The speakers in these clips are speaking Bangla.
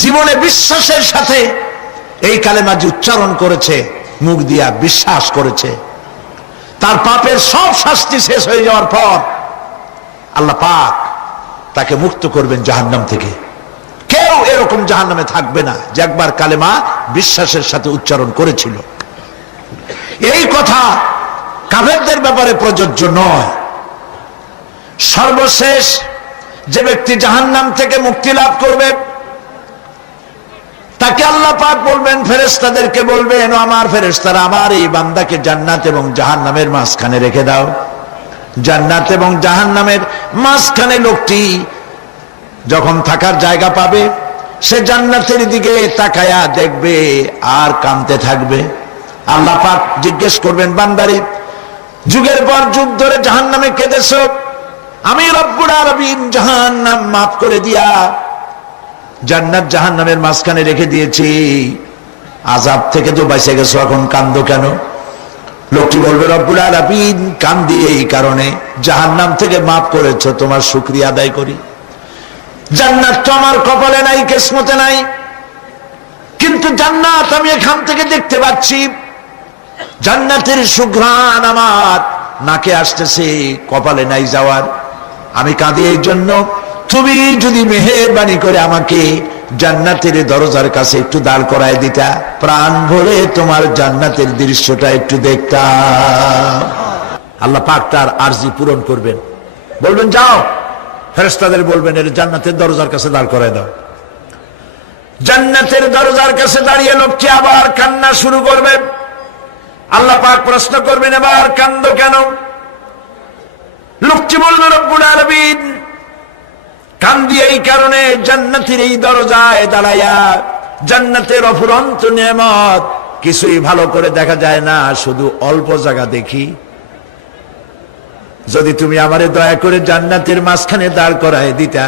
জীবনে বিশ্বাসের সাথে এই কালেমাজি উচ্চারণ করেছে, মুখ দিয়া বিশ্বাস করেছে, তার পাপের সব শাস্তি শেষ হয়ে যাওয়ার পর আল্লাহ পাক তাকে মুক্ত করবেন জাহান্নাম থেকে। কেউ এরকম জাহান্নামে থাকবে না যে একবার কালেমা বিশ্বাসের সাথে উচ্চারণ করেছিল। এই কথা কাফেরদের ব্যাপারে প্রযোজ্য নয়। সর্বশেষ যে ব্যক্তি জাহান্নাম থেকে মুক্তি লাভ করবে তাকে আল্লাহ পাক বলবেন, ফেরেশতাদেরকে বলবেন, ও আমার ফেরেশতারা, আমার এই বান্দাকে জান্নাত এবং জাহান্নামের মাঝখানে রেখে দাও। জান্নাত এবং জাহান্নামের মাঝখানে লোকটি যখন থাকার জায়গা পাবে সে জান্নাতের দিকে তাকায়া দেখবে আর কাঁদতে থাকবে। আল্লাহ পাক জিজ্ঞেস করবেন, বান্দারে, যুগের পর যুগ ধরে জাহান্নামে কেঁদেছো, আমি রব্বুল আলামিন জাহান্নাম মাফ করে দিয়া জান্নাত জাহান্নামের মাঝখানে রেখে দিয়েছি, আযাব থেকে তো বেঁচে গেছো, এখন কান্দো কেন? লোকটি বলবে, রব্বুল আলামিন কান্দি এই কারণে, জাহান্নাম থেকে মাফ করেছো, তোমার শুকরিয়া আদায় করি। জান্নাত তো আমার কপালে নাই, কিসমতে নাই, কিন্তু জান্নাত আমি এখান থেকে দেখতে পাচ্ছি, জান্নাতের সুঘ্রাণ আমার নাকে আসতেছে, কপালে নাই যাওয়ার। আমি কাঁদি এই জন্য, তুমি যদি মেহেরবানি করে আমাকে জান্নাতের দরজার কাছে একটু দাঁড় করায় দিতা, প্রাণ ভরে তোমার জান্নাতের দৃশ্যটা একটু দেখতাম। আল্লাহ পাক তার আরজি পূরণ করবেন, বলবেন যাও, ফেরেশতাদের বলবেন এর জান্নাতের দরজার কাছে দাঁড় করায় দাও। জান্নাতের দরজার কাছে দাঁড়িয়ে লোকটি আবার কান্না শুরু করবে। আল্লাহ পাক প্রশ্ন করবেন, এবার কান্দো কেন? লোকটি বলবে, রব্বুল আলামিন কান্দি এই কারণে, জান্নাতের এই দরজায় দাঁড়াইয়া জান্নাতের অফুরন্ত নেয়ামত কিছুই ভালো করে দেখা যায় না, শুধু অল্প জায়গা দেখি। যদি তুমি আমারে দয়া করে জান্নাতের মাঝখানে দাঁড় করায় দিতা,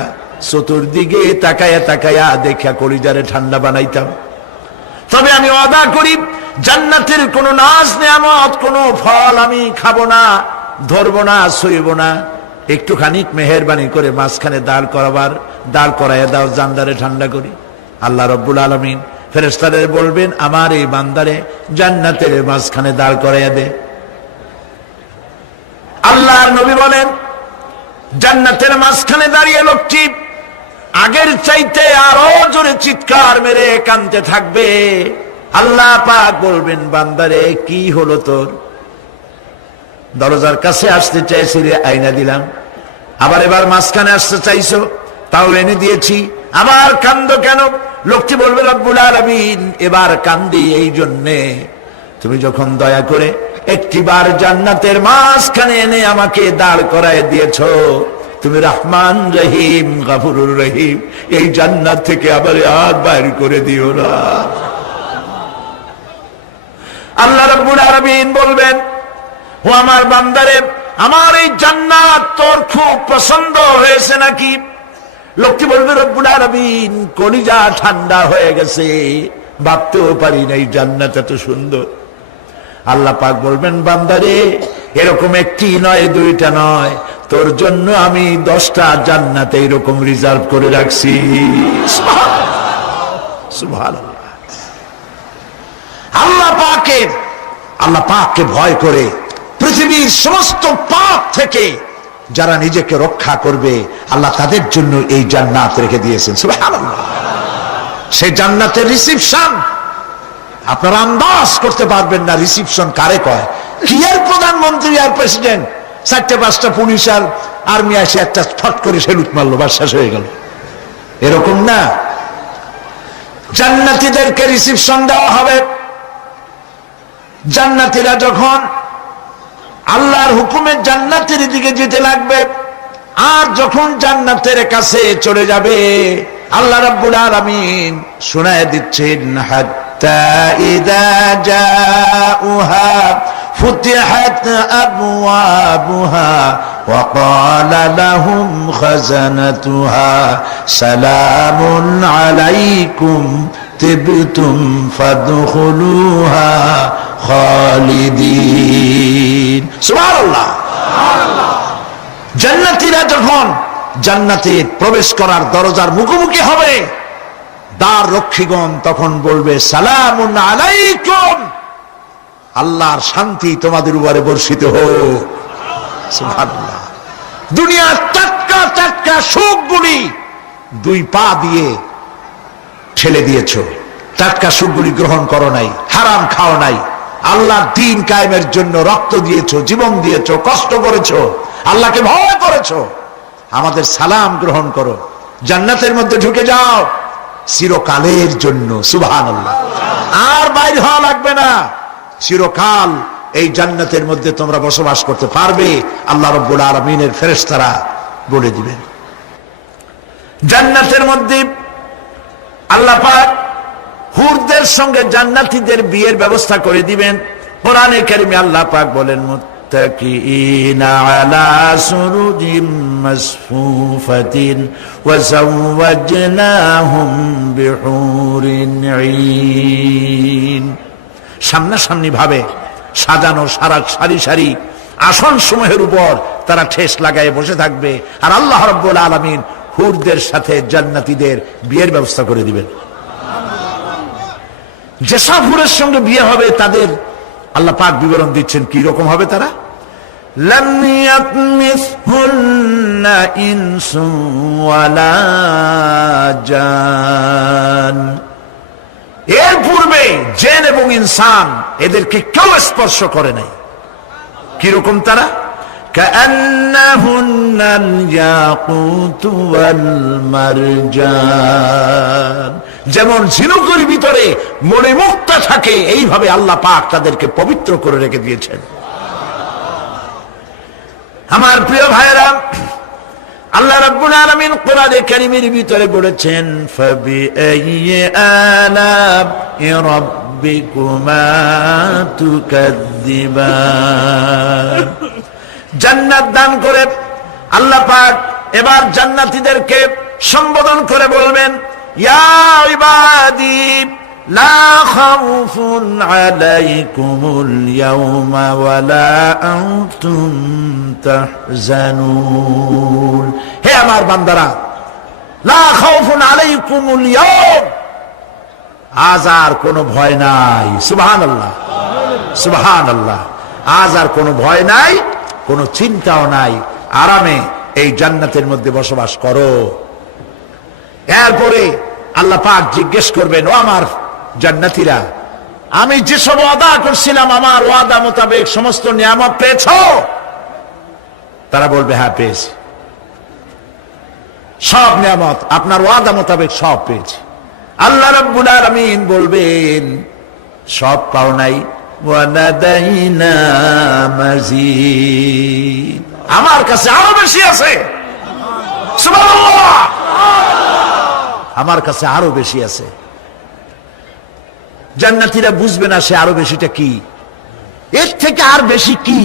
চতুর্দিকে তাকায়া তাকায়া দেখা কলিজারে ঠান্ডা বানাইতাম। তবে আমি ওয়াদা করি, জান্নাতের কোন নাজ নেয়ামত, কোন ফল আমি খাবো না, ধরবো না, ছুঁইব না। একটুখানি মেহেরবানি করে মাঝখানে দাঁড় করাইয়া দাও, জান্নারে ঠান্ডা করি। আল্লাহ রব্বুল আলামিন ফেরেশতাদের বলবেন, আমার এই বান্দারে জান্নাতের মাঝখানে দাঁড় করাইয়া দে। আল্লাহর নবী বলেন, জান্নাতের মাঝখানে দাঁড়িয়ে লোকটি আগের চাইতে আরো জোরে চিৎকার মেরে কাঁদতে থাকবে। আল্লাহ পাক বলবেন, বান্দারে কি হলো তোর? দরজার কাছে আসতে চাইছিলে, আইনা দিলাম। আবার এবার মাঝখানে আসতে চাইছো, তাও এনে দিয়েছি, আবার কান্দো কেন? লোকটি বলবে, রব্বুল আলামিন এবার কান্দি এই জন্যে, তুমি যখন দয়া করে একটিবার জান্নাতের মাঝখানে এনে আমাকে দাঁড় করায় দিয়েছো, তুমি রহমান রহিম গফুরুর রহিম, এই জান্নাত থেকে আবার আর বাইর করে দিও না। আল্লাহ রাব্বুল আলামিন বলবেন, ও আমার বান্দারে, আমার এই জান্নাত তোর খুব পছন্দ হয়েছে নাকি? লোকটি বলবে, রব্বুল আলামিন কলিজা ঠান্ডা হয়ে গেছে, ভাবতেও পারি নাই জান্নাত এত সুন্দর। আল্লাহ পাক বলবেন, বান্দারে এরকম একটি নয়, দুইটা নয়, তোর জন্য আমি 10টা জান্নাত এইরকম রিজার্ভ করে রাখছি। সুবহানাল্লাহ। আল্লাহ পাককে ভয় করে পৃথিবীর সমস্ত পাপ থেকে যারা নিজেকে রক্ষা করবে, আল্লাহ তাদের জন্য এই জান্নাত রেখে দিয়েছেন। সুবহানাল্লাহ। সেই জান্নাতের রিসিপশন আপনারা আন্দাজ করতে পারবেন না, রিসিপশন কারে কয়। কি এর প্রধানমন্ত্রী আর প্রেসিডেন্ট, 4-5টা পুলিশ আর আর্মি এসে একটা ফট করে সেলুট মারলো, বাস শেষ হয়ে গেল, এরকম না। জান্নাতীদেরকে রিসিপশন দেওয়া হবে। জান্নাতীরা যখন আল্লাহর হুকুমে জান্নাতের দিকে যেতে লাগবে, আর যখন জান্নাতের কাছে চলে যাবে, আল্লাহ রাব্বুল আলামিন শোনায় দিচ্ছেন, হাত্তা ইযা জাউহা ফুতিহাত আবওয়াবুহা ওয়া ক্বালা লাহুম খাজানাতুহা সালামুন আলাইকুম তিবতুম ফাদখুলুহা খালিদিন। সুবহানাল্লাহ। জান্নাতীরা যখন জান্নাতে প্রবেশ করার দরজার মুখোমুখি হবে, দ্বার রক্ষীগণ তখন বলবে সালামুন আলাইকুম, আল্লাহর শান্তি তোমাদের উপরে বর্ষিত হোক। সুবহানাল্লাহ। দুনিয়ার টাটকা টাটকা সুখগুলি দুই পা দিয়ে ঠেলে দিয়েছ, টাটকা সুখগুলি গ্রহণ করো নাই, হারাম খাও নাই, আল্লাহর দ্বীন কায়েমের জন্য রক্ত দিয়েছো, জীবন দিয়েছো, কষ্ট করেছো, আল্লাহকে ভয় করেছো। আমাদের সালাম গ্রহণ করো, জান্নাতের মধ্যে ঢুকে যাও চিরকালের জন্য। সুবহানাল্লাহ। আর বাইরে হওয়া লাগবে না, চিরকাল এই জান্নাতের মধ্যে তোমরা বসবাস করতে পারবে, আল্লাহ রাব্বুল আলামিনের ফেরেশতারা বলে দিবেন। জান্নাতের মধ্যে আল্লাহ পাক হুরদের সঙ্গে জান্নাতীদের বিয়ের ব্যবস্থা করে দিবেন। কোরআনে কারিমে আল্লাহ পাক বলেন মুত্তাকিইনা আলা সুরুজিম মাসফুফাতিন ওয়া যাওয়াজনাহুম বিহুরিন ঈন। সামনাসামনি ভাবে সাজানো সারি সারি আসন সমূহের উপর তারা ঠেস লাগায় বসে থাকবে, আর আল্লাহ রাব্বুল আলামিন হুরদের সাথে জান্নাতীদের বিয়ের ব্যবস্থা করে দিবেন। যেসব হুরের সঙ্গে বিয়ে হবে তাদের আল্লাহ পাক বিবরণ দিচ্ছেন কি রকম হবে তারা। লাম ইয়াতমিসহুন্না ইনসুন ওয়ালা জান, এর পূর্বে জিন এবং ইনসান এদেরকে কেউ স্পর্শ করে নাই। কি রকম তারা? কাআন্নাহুন্নাল ইয়াকুতু ওয়াল মারজান, যেমন ঝিনুকের ভিতরে মণিমুক্তা থাকে এইভাবে আল্লাহ পাক তাদেরকে পবিত্র করে রেখে দিয়েছেন। আমার প্রিয় ভাইরা, আল্লাহ রাব্বুল আলামিন কোরআনে কারীমের ভিতরে বলেছেন ফাবিআইয়ি আলা'i রাব্বিকুমা তুকাযযিবান। জান্নাত দান করে আল্লাহ পাক এবার জান্নাতীদেরকে সম্বোধন করে বলবেন ইয়া ইবাদি লা খাউফুন আলাইকুমুল ইয়াওমা ওয়ালা আনতুম তাহজানুন। হে আমার বান্দারা, লা খাউফুন আলাইকুমুল ইয়াওম, আজ আর কোনো ভয় নাই। সুবহানাল্লাহ, সুবহানাল্লাহ। আজ আর কোনো ভয় নাই, কোনো চিন্তাও নাই, আরামে এই জান্নাতের মধ্যে বসবাস করো। এরপরে আল্লাহ পাক জিজ্ঞেস করবেন ও আমার জান্নাতীরা, আমি যেসব ওয়াদা করছিলাম আমার ওয়াদা মোতাবেক সমস্ত নিয়ামত পেয়েছো? তারা বলবে হ্যাঁ পেয়েছি, সব নিয়ামত আপনার ওয়াদা মোতাবেক সব পেয়েছি। আল্লাহ রাব্বুল আলামিন বলবেন সব পাও নাই, ওয়ালাদাইনা মাজিদ, আমার কাছে আরো বেশি আছে। সুবহানাল্লাহ, আমার কাছে আরো বেশি আছে। জান্নাতীরা বুঝবে না সে আরো বেশিটা কি, এর থেকে আর বেশি কি।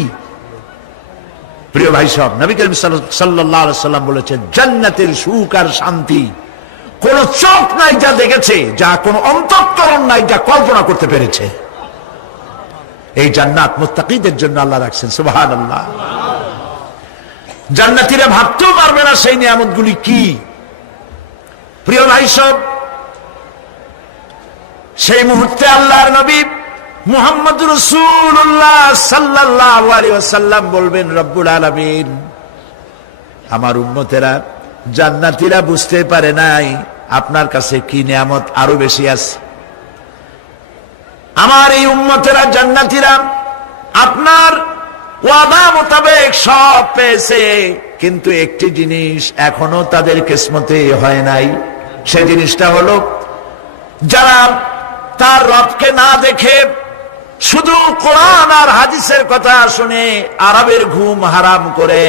প্রিয় ভাই সব, নবী করিম সাল্লাল্লাহু আলাইহি সাল্লাম বলেছেন জান্নাতের সুখ আর শান্তি কোন চোখ নাই যা দেখেছে, যা কোন অন্তঃকরণ নাই যা কল্পনা করতে পেরেছে। এই জান্নাত মুত্তাকিদের জন্য আল্লাহ রাখছেন। সুবহানাল্লাহ। জান্নাতীরা ভাবতেও পারবে না সেই নিয়ামতগুলি কি। প্রিয় ভাই সব, সেই মুহূর্তে আল্লাহর নবী মুহাম্মদুর রাসূলুল্লাহ সাল্লাল্লাহু আলাইহি ওয়াসাল্লাম বলবেন রব্বুল আলামিন, আমার উম্মতেরা জান্নাতীরা বুঝতে পারে নাই আপনার কাছে কি নিয়ামত আরো বেশি আছে। আমার এই উম্মতেরা জান্নাতীরা আপনার ওয়াদা মোতাবেক সব পেয়েছে, কিন্তু একটি জিনিস এখনো তাদের কিসমতে হয় নাই। সেই জিনিসটা হলো যারা তার রবকে না দেখে শুধু কোরআন আর হাদিসের কথা শুনে আরবের ঘুম হারাম করে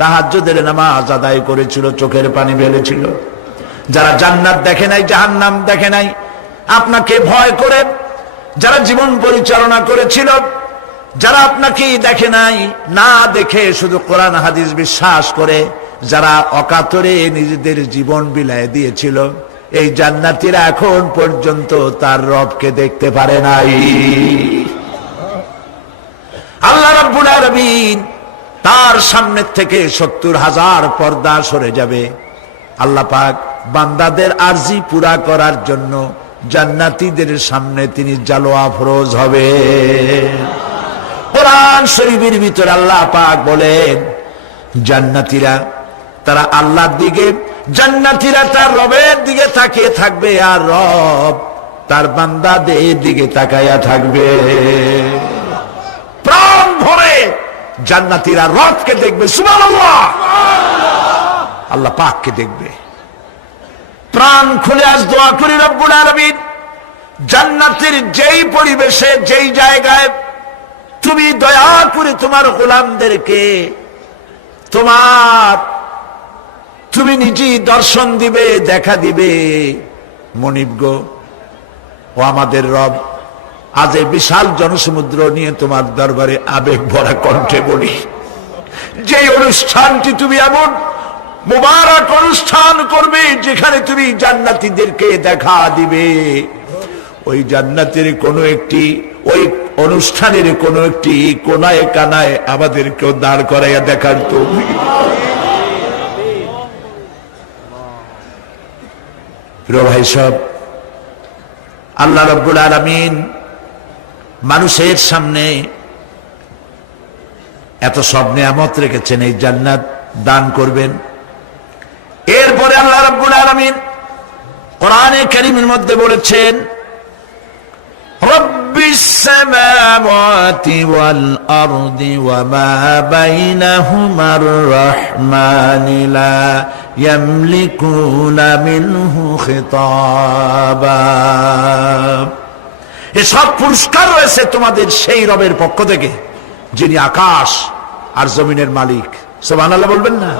তাহাজ্জুদের নামাজ আদায় করেছিল, চোখের পানি ফেলেছিল। যারা জান্নাত দেখে নাই, জাহান্নাম দেখে নাই, আপনাকে ভয় করে যারা জীবন পরিচালনা করেছিল, যারা আপনাকে দেখে নাই, না দেখে শুধু কোরআন হাদিস বিশ্বাস করে যারা অকাতরে নিজেদের জীবন বিলায় দিয়েছিল, এই জান্নাতীরা এখন পর্যন্ত তার রবকে দেখতে পারে নাই। আল্লাহ রাব্বুল আলামিন তার সামনে থেকে ৭০,০০০ পর্দা সরে যাবে। আল্লাহ পাক বান্দাদের আরজি পুরা করার জন্য জান্নাতীদের সামনে তিনি জালোয়া ফরোজ হবে। কোরআন শরীফের ভিতরে আল্লাহ পাক বলেন, জান্নাতীরা তারা আল্লাহর দিকে, জান্নাতীরা তার রবের দিকে তাকিয়ে থাকবে, আর রব তার বান্দাদের দিকে তাকাইয়া থাকবে। প্রাণ ভরে জান্নাতীরা রবকে দেখবে, সুবহানাল্লাহ, আল্লাহ পাককে দেখবে। প্রাণ খুলে আজ দোয়া করি রব্বুল আলামিন, জান্নাতের যেই পরিবেশে, যেই জায়গায় তুমি দয়া করে তোমার গোলামদেরকে তুমি নিজেই দর্শন দিবে, দেখা দিবে। মনিব গো, ও আমাদের রব, আজ এই বিশাল জনসমুদ্র নিয়ে তোমার দরবারে আবেগ ভরা কণ্ঠে বলি, যে অনুষ্ঠানটি তুমি এমন মুবারক অনুষ্ঠান করবে যেখানে তুমি জান্নাতীদেরকে দেখা দিবে, ওই জান্নাতের কোনো একটি, ওই অনুষ্ঠানের কোনো একটি কোনায় কানায় আমাদেরকেও দাঁড় করাইয়া দেখার তৌফিক। প্রিয় ভাই সব, আল্লাহ রাব্বুল আলামিন মানুষের সামনে এত সব নিয়ামত রেখেছেন, এই জান্নাত দান করবেন। এরপরে আল্লাহ রাব্বুল আলামিন কোরআনে কারীমের মধ্যে বলেছেন, রব্বিস সামাওয়াতি ওয়াল আরদি ওয়া মা বাইনাহুমার রাহমানি লা ইয়ামলিকুনা মিনহু খিতাবা। এসব পুরস্কার রয়েছে তোমাদের সেই রবের পক্ষ থেকে যিনি আকাশ আর জমিনের মালিক। সুবহানাল্লাহ বলবেন না?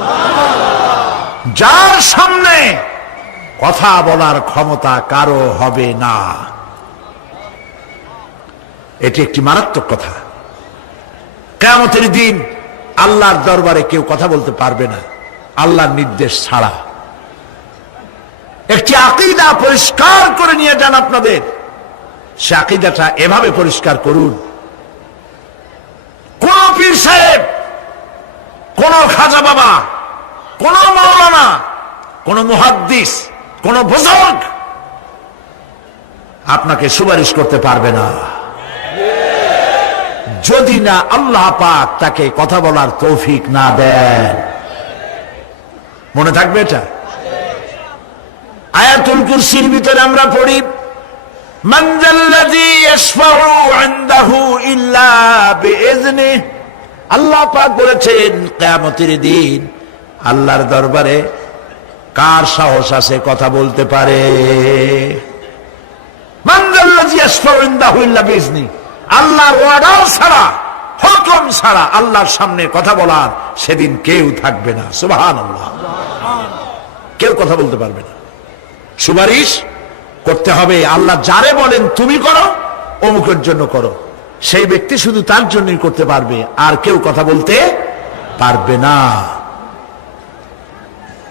যার সামনে কথা বলার ক্ষমতা কারো হবে না। এটি একটি মারাত্মক কথা। কিয়ামতের দিন আল্লাহর দরবারে কেউ কথা বলতে পারবে না আল্লাহর নির্দেশ ছাড়া। একটি আকীদা পরিষ্কার করে নিয়ে যান আপনাদের, সে আকীদাটা এভাবে পরিষ্কার করুন, কোন পীর সাহেব, কোন খাজা বাবা, কোন মাওলানা, কোন মুহাদ্দিস, কোন বুজুর্গ আপনাকে সুপারিশ করতে পারবে না যদি না আল্লাহ পাক তাকে কথা বলার তৌফিক না দেন। মনে থাকবে এটা? আয়াতুল কুরসির ভিতরে আমরা পড়ি, মান যাল্লাযী ইয়াশফাউ ইনদাহু ইল্লা বিইজনিহি। আল্লাহ পাক বলেছেন কিয়ামতের দিন আল্লাহর দরবারে কার সাহস আছে কথা বলতে পারে? মান যাল্লাযী ইয়াশফাউ ইনদাহু ইল্লা বিইজনিহি। আল্লাহর অর্ডার ছাড়া, হুকুম ছাড়া আল্লাহর সামনে কথা বলার সেদিন কেউ থাকবে না। সুবহানাল্লাহ, কেউ কথা বলতে পারবে না। সুপারিশ করতে হবে আল্লাহ যারে বলেন তুমি করো, অমুকের জন্য করো, সেই ব্যক্তি শুধু তার জন্যই করতে পারবে, আর কেউ কথা বলতে পারবে না।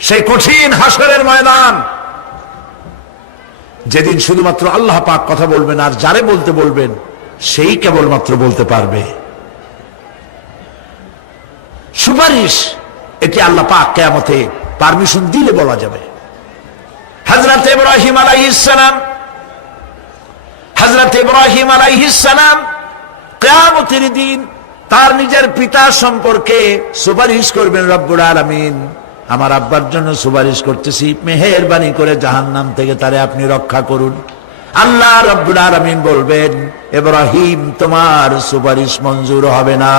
সেই কঠিন হাসরের ময়দান, যেদিন শুধুমাত্র আল্লাহ পাক কথা বলবেন, আর যারে বলতে বলবেন সেই কেবলমাত্র বলতে পারবে। সুপারিশ এটি আল্লাহ পাক কিয়ামতে পারমিশন দিলে বলা যাবে। হযরত ইব্রাহিম আলাইহিস সালাম কিয়ামতের দিন তার নিজের পিতা সম্পর্কে সুপারিশ করবেন, রব্বুল আলামিন আমার আব্বার জন্য সুপারিশ করতেছি, মেহেরবানি করে জাহান্নাম থেকে তারে আপনি রক্ষা করুন। আল্লাহ রব্বুল আলামিন বলবেন, ইব্রাহিম তোমার সুপারিশ মঞ্জুর হবে না।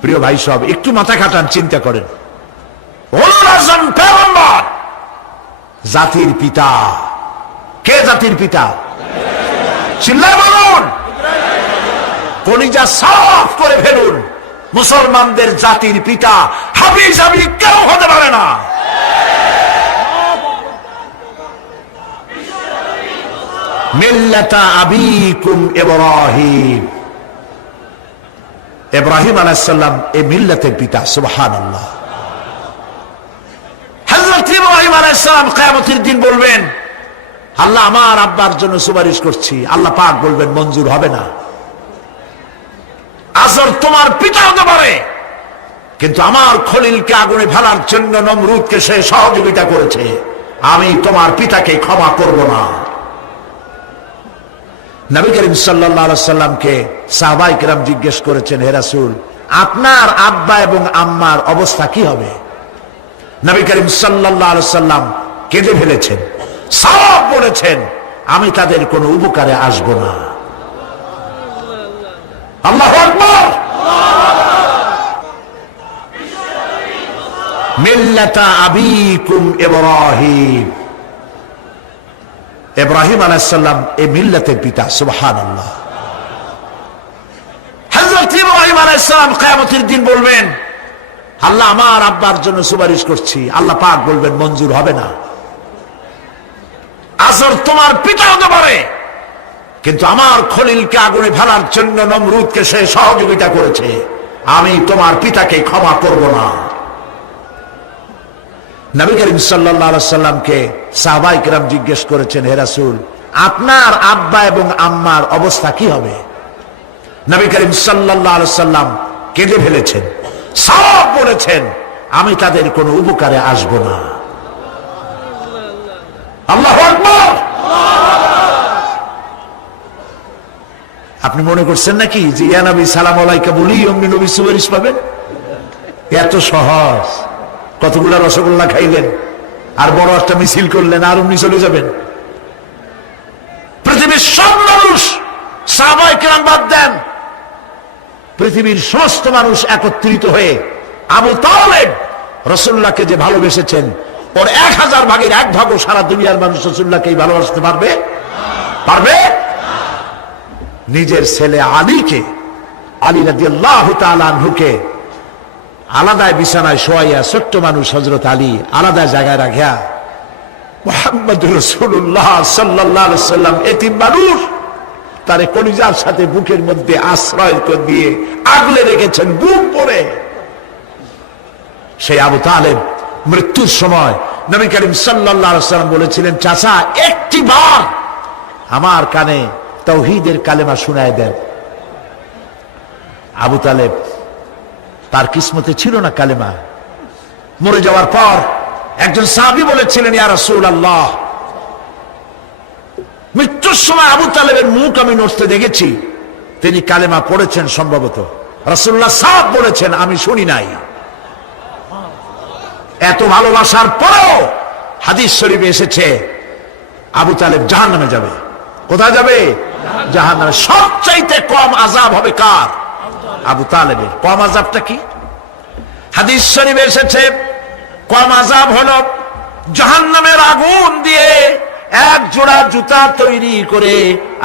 প্রিয় ভাই সব, একটু মাথা খাটান, চিন্তা করেন। উলুল আযম পয়গম্বর, জাতির পিতা। কে জাতির পিতা? চিল্লায় বলুন, কলিজা সাফ করে ফেলুন, মুসলমানদের জাতির পিতা হাফিজ আমি কেউ হতে পারে না। মিল্লাতা আবিকুম ইব্রাহিম। ইব্রাহিম আলাইহিস সালাম এই মিল্লাতের পিতা। সুবহানাল্লাহ। হযরত ইব্রাহিম আলাইহিস সালাম কিয়ামতের দিন বলবেন, আল্লাহ আমার আব্বার জন্য সুপারিশ করছি। আল্লাহ পাক বলবেন মঞ্জুর হবে না। আসর তোমার পিতা হতে পারে, কিন্তু আমার খলিলকে আগুনে ফেলার জন্য নমরুদকে সে সহযোগিতা করেছে, আমি তোমার পিতাকে ক্ষমা করব না। নবী করিম সাল্লাল্লাহু আলাইহি সাল্লামকে সাহাবায়ে কেরাম জিজ্ঞেস করেছেন, হে রাসূল, আপনার আব্বা এবং আম্মার অবস্থা কি হবে? নবী করিম সাল্লাল্লাহু আলাইহি সাল্লাম কেঁদে ফেলেছেন, সব বলেছেন, আমি তাদের কোনো উপকারে আসব না। আল্লাহু আকবার। মিল্লাতা আবিকুম ইব্রাহিম, ইব্রাহিম আলাইহিস সালাম এই মিল্লাতের পিতা। সুবহানাল্লাহ। হযরত ইব্রাহিম আলাইহিস সালাম কিয়ামতের দিন বলবেন, আল্লাহ আমার আব্বার জন্য সুপারিশ করছি, আল্লাহ পাক বলবেন মঞ্জুর হবে না। আসর তোমার পিতা হতে পারে, কিন্তু আমার খলিলকে আগুনে ফেলার জন্য নমরুদকে সে সহযোগিতা করেছে, আমি তোমার পিতাকে ক্ষমা করব না। নবী করিম সাল্লাল্লাহু আলাইহি সাল্লামকে সাহাবায়ে কেরাম জিজ্ঞেস করেছেন, হে রাসূল, আপনার আব্বা এবং আম্মার অবস্থা কি হবে? নবী করিম সাল্লাল্লাহু আলাইহি সাল্লাম কেঁদে ফেলেছেন, সব বলেছেন, আমি তাদের কোনো উপকারে আসব না। আল্লাহু আকবার। আপনি মনে করছেন নাকি যে ইয়া নবী সালাম আলাইকা বলি অমনি নবী সুপারিশ পাবেন? এত সহজ। কতগুলা রসগোল্লা খাইলেন আর বড় একটা মিছিল করলেন আর অমনি চলে যাবেন? পৃথিবীর সব মানুষ, সাহাবায়ে কেরাম বাদ দেন, পৃথিবীর সমস্ত মানুষ একত্রিত হয়ে আবু তালেব রাসূলুল্লাহকে যে ভালোবেসেছেন, ওর 1000 ভাগের 1 ভাগও সারা দুনিয়ার মানুষ রাসূলুল্লাহকে ভালোবাসতে পারবে? পারবে? নিজের ছেলে আলীকে, আলী রাদিয়াল্লাহু তাআলা আনহুকে আলাদায় বিছানায় শোয়াইয়া, ছোট্ট মানুষ হযরত আলী আলাদা জায়গায় রাখিয়া মুহাম্মদুর রাসূলুল্লাহ সাল্লাল্লাহু আলাইহি সাল্লাম এতিম মানুষ, তারে কলিজার সাথে বুকের মধ্যে আশ্রয় করে দিয়ে আগলে রেখেছেন বুক পরে। সেই আবু তালেব মৃত্যুর সময় নবী করিম সাল্লাল্লাহু আলাইহি সাল্লাম বলেছিলেন, চাচা একটিবার আমার কানে তাওহীদের কালেমা শোনায় দেন। আবু তালেব, তার কিসমতে ছিল না কালেমা। মরে যাওয়ার পর একজন সাহাবী বলেছিলেন, ইয়া রাসূলুল্লাহ, মৃত্যুর সময় আবু তালেবের মুখ আমি নড়তে দেখেছি, তিনি কালেমা পড়েছেন সম্ভবত। রাসূলুল্লাহ সাহেব বলেছেন, আমি শুনি নাই। এত ভালোবাসার পরেও হাদিস শরীফে এসেছে আবু তালেব জাহান্নামে যাবে। কোথায় যাবে? জাহান্নামে। সবচাইতে কম আযাব হবে কার? আবু তালেবের। কম আযাবটা কি? হাদিস শরীফে এসেছে কম আযাব হলো জাহান্নামের আগুন দিয়ে এক জোড়া জুতা তৈরি করে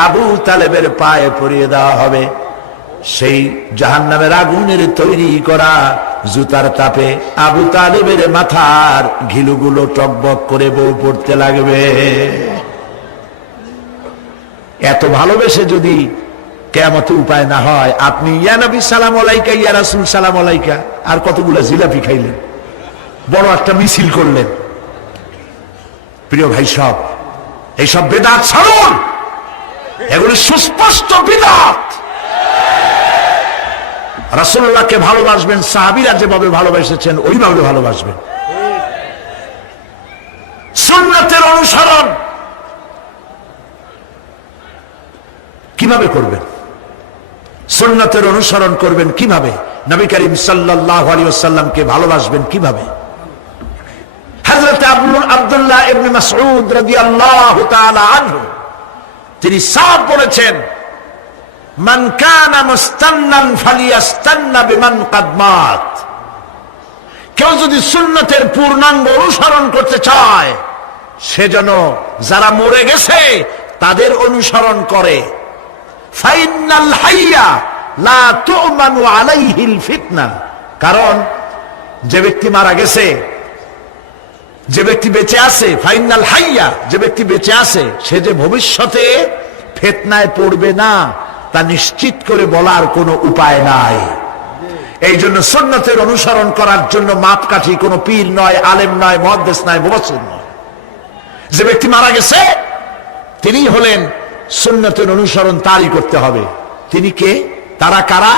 আবু তালেবের পায়ে পরিয়ে দেওয়া হবে। সেই জাহান্নামের আগুনের তৈরি করা জুতার তাপে আবু তালেবের মাথার ঘিলুগুলো টকবক করে বউ পড়তে লাগবে। এত ভালোবেসে যদি কিয়ামতে উপায় না হয়, আপনি ইয়া নবী সালাম আলাইকা, ইয়া রাসূল সালাম আলাইকা, আর কতগুলো জিলাপি খাইলেন, বড় একটা মিছিল করলেন। প্রিয় ভাই সব, এইসব বেদাত ছাড়ুন, এগুলি সুস্পষ্ট বিদআত। রাসূলুল্লাহকে ভালোবাসবেন, সাহাবীরা যেভাবে ভালোবেসেছেন ওইভাবে ভালোবাসবেন। সুন্নাতের অনুসরণ কিভাবে করবেন? সুন্নাতের অনুসরণ করবেন কিভাবে? নবী করিম সাল্লাল্লাহু আলাইহি ওয়াসাল্লামকে ভালোবাসবেন কিভাবে? হযরত আব্দুল্লাহ ইবনে মাসউদ রাদিয়াল্লাহু তাআলা আনহু তিনি সাফ বলেছেন, মান কানা মুস্তান্নান ফালিয়াস্তান্না বিমান ক্বাদ মাত। কেউ যদি সুন্নতের পূর্ণাঙ্গ অনুসরণ করতে চায়, সেজন্য যারা মরে গেছে তাদের অনুসরণ করে। ফাইনাল হাইয়া লা তু'মানু আলাইহিল ফিতনা। কারণ যে ব্যক্তি মারা গেছে, যে ব্যক্তি বেঁচে আছে, ফাইনাল হাইয়া, যে ব্যক্তি বেঁচে আছে, সে যে ভবিষ্যতে ফিতনায় পড়বে না তা নিশ্চিত করে বলার কোনো উপায় নাই। এই জন্য সুন্নতের অনুসরণ করার জন্য মাপকাঠি কোনো পীর নয়, আলেম নয়, মুহাদ্দিস নয়, মুফাসসির নয়। যে ব্যক্তি মারা গেছে তিনি হলেন সুন্নতের অনুসরণ তারই করতে হবে। তিনি কে? তারা কারা?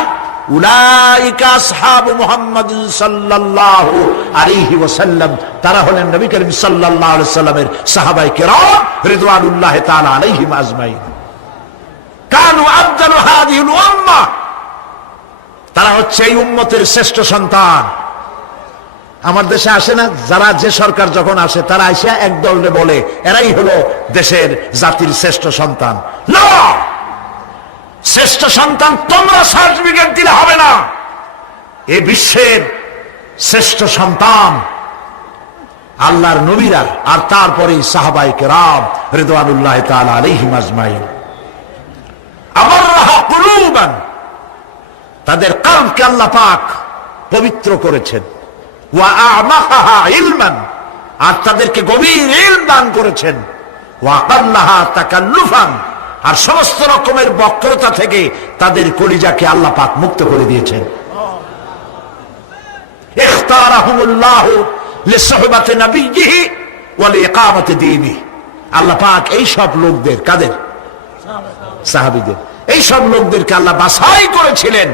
উলাইকা আসহাবু মুহাম্মদ সাল্লাল্লাহু আলাইহি ওয়াসাল্লাম, তারা হলেন নবী করিম সাল্লাল্লাহু আলাইহি ওয়াসাল্লামের সাহাবায়ে কেরাম রিদওয়ানুল্লাহি তাআলা আলাইহিম আজমাইন। কানু আফদালু হাযিহিল উম্মাহ, তারা হচ্ছে এই উম্মতের শ্রেষ্ঠ সন্তান। আমার দেশে আসে না যারা, যে সরকার যখন আসে তারা এসে এক দলে বলে এরাই হলো দেশের জাতির শ্রেষ্ঠ সন্তান। না, শ্রেষ্ঠ সন্তান তোমরা সার্টিফিকেট দিলে হবে না। এ বিশ্বের শ্রেষ্ঠ সন্তান আল্লাহর নবীরা, আর তারপরে সাহাবায়ে কেরাম রিদওয়ানুল্লাহি তাআলা আলাইহিম আজমাইন। আবাররাহা কুলুবান, তাদের কলবকে আল্লাহ পাক পবিত্র করেছেন। ওয়া আমাকাহা ইলমান, আর তাদেরকে গভীর ইলম দান করেছেন। ওয়া আকাল্লাহা তাকাল্লুফান, আর সমস্ত রকমের বক্রতা থেকে তাদের কলিজাকে আল্লাহ পাক মুক্ত করে দিয়েছেন। ইখতারাহুমুল্লাহু লিসুহবাতি নবিয়্যিহি ওয়া লিইকামাতি দীনিহি, আল্লাহ পাক এই সব লোকদের, কাদের? সাহাবীদের, এই সব লোকদেরকে আল্লাহ বাছাই করেছিলেন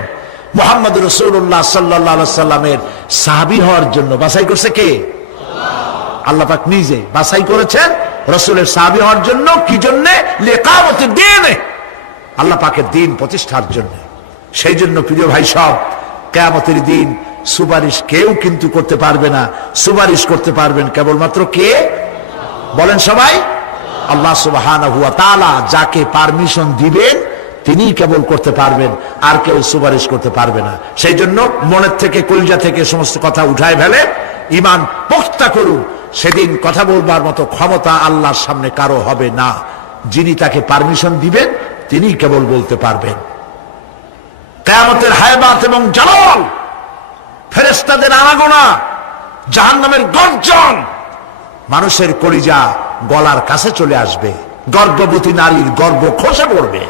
মুহাম্মদ রাসূলুল্লাহ সাল্লাল্লাহু আলাইহি সাল্লামের সাহাবী হওয়ার জন্য। বাছাই করছে কে? আল্লাহ পাক নিজে বাছাই করেছেন রাসূলের সাহাবী হওয়ার জন্য। কি জন্য? লিকামতিদ দ্বীন, আল্লাহ পাকের দ্বীন প্রতিষ্ঠার জন্য। সেই জন্য প্রিয় ভাই সব, কিয়ামতের দিন সুপারিশ কেউ কিন্তু করতে পারবে না। সুপারিশ করতে পারবেন কেবলমাত্র কে? বলেন সবাই, আল্লাহ সুবহানাহু ওয়া তাআলা। যাকে পারমিশন দিবেন তিনি কেবল করতে পারবেন, আর কেউ সুপারিশ করতে পারবে না। সেই জন্য মনের থেকে, কলিজা থেকে সমস্ত কথা উঠায় ফেলে ঈমান পোক্তা করুন। সেদিন কথা বলবার মতো ক্ষমতা আল্লাহর সামনে কারো হবে না। যিনি তাকে পারমিশন দিবেন তিনি কেবল বলতে পারবেন। কিয়ামতের হায়বাত এবং জালাল, ফেরেশতাদের আনাগোনা, জাহান্নামের গর্জন, মানুষের কলিজা গলার কাছে চলে আসবে। গর্ভবতী নারীর গর্ভ খসে পড়বে।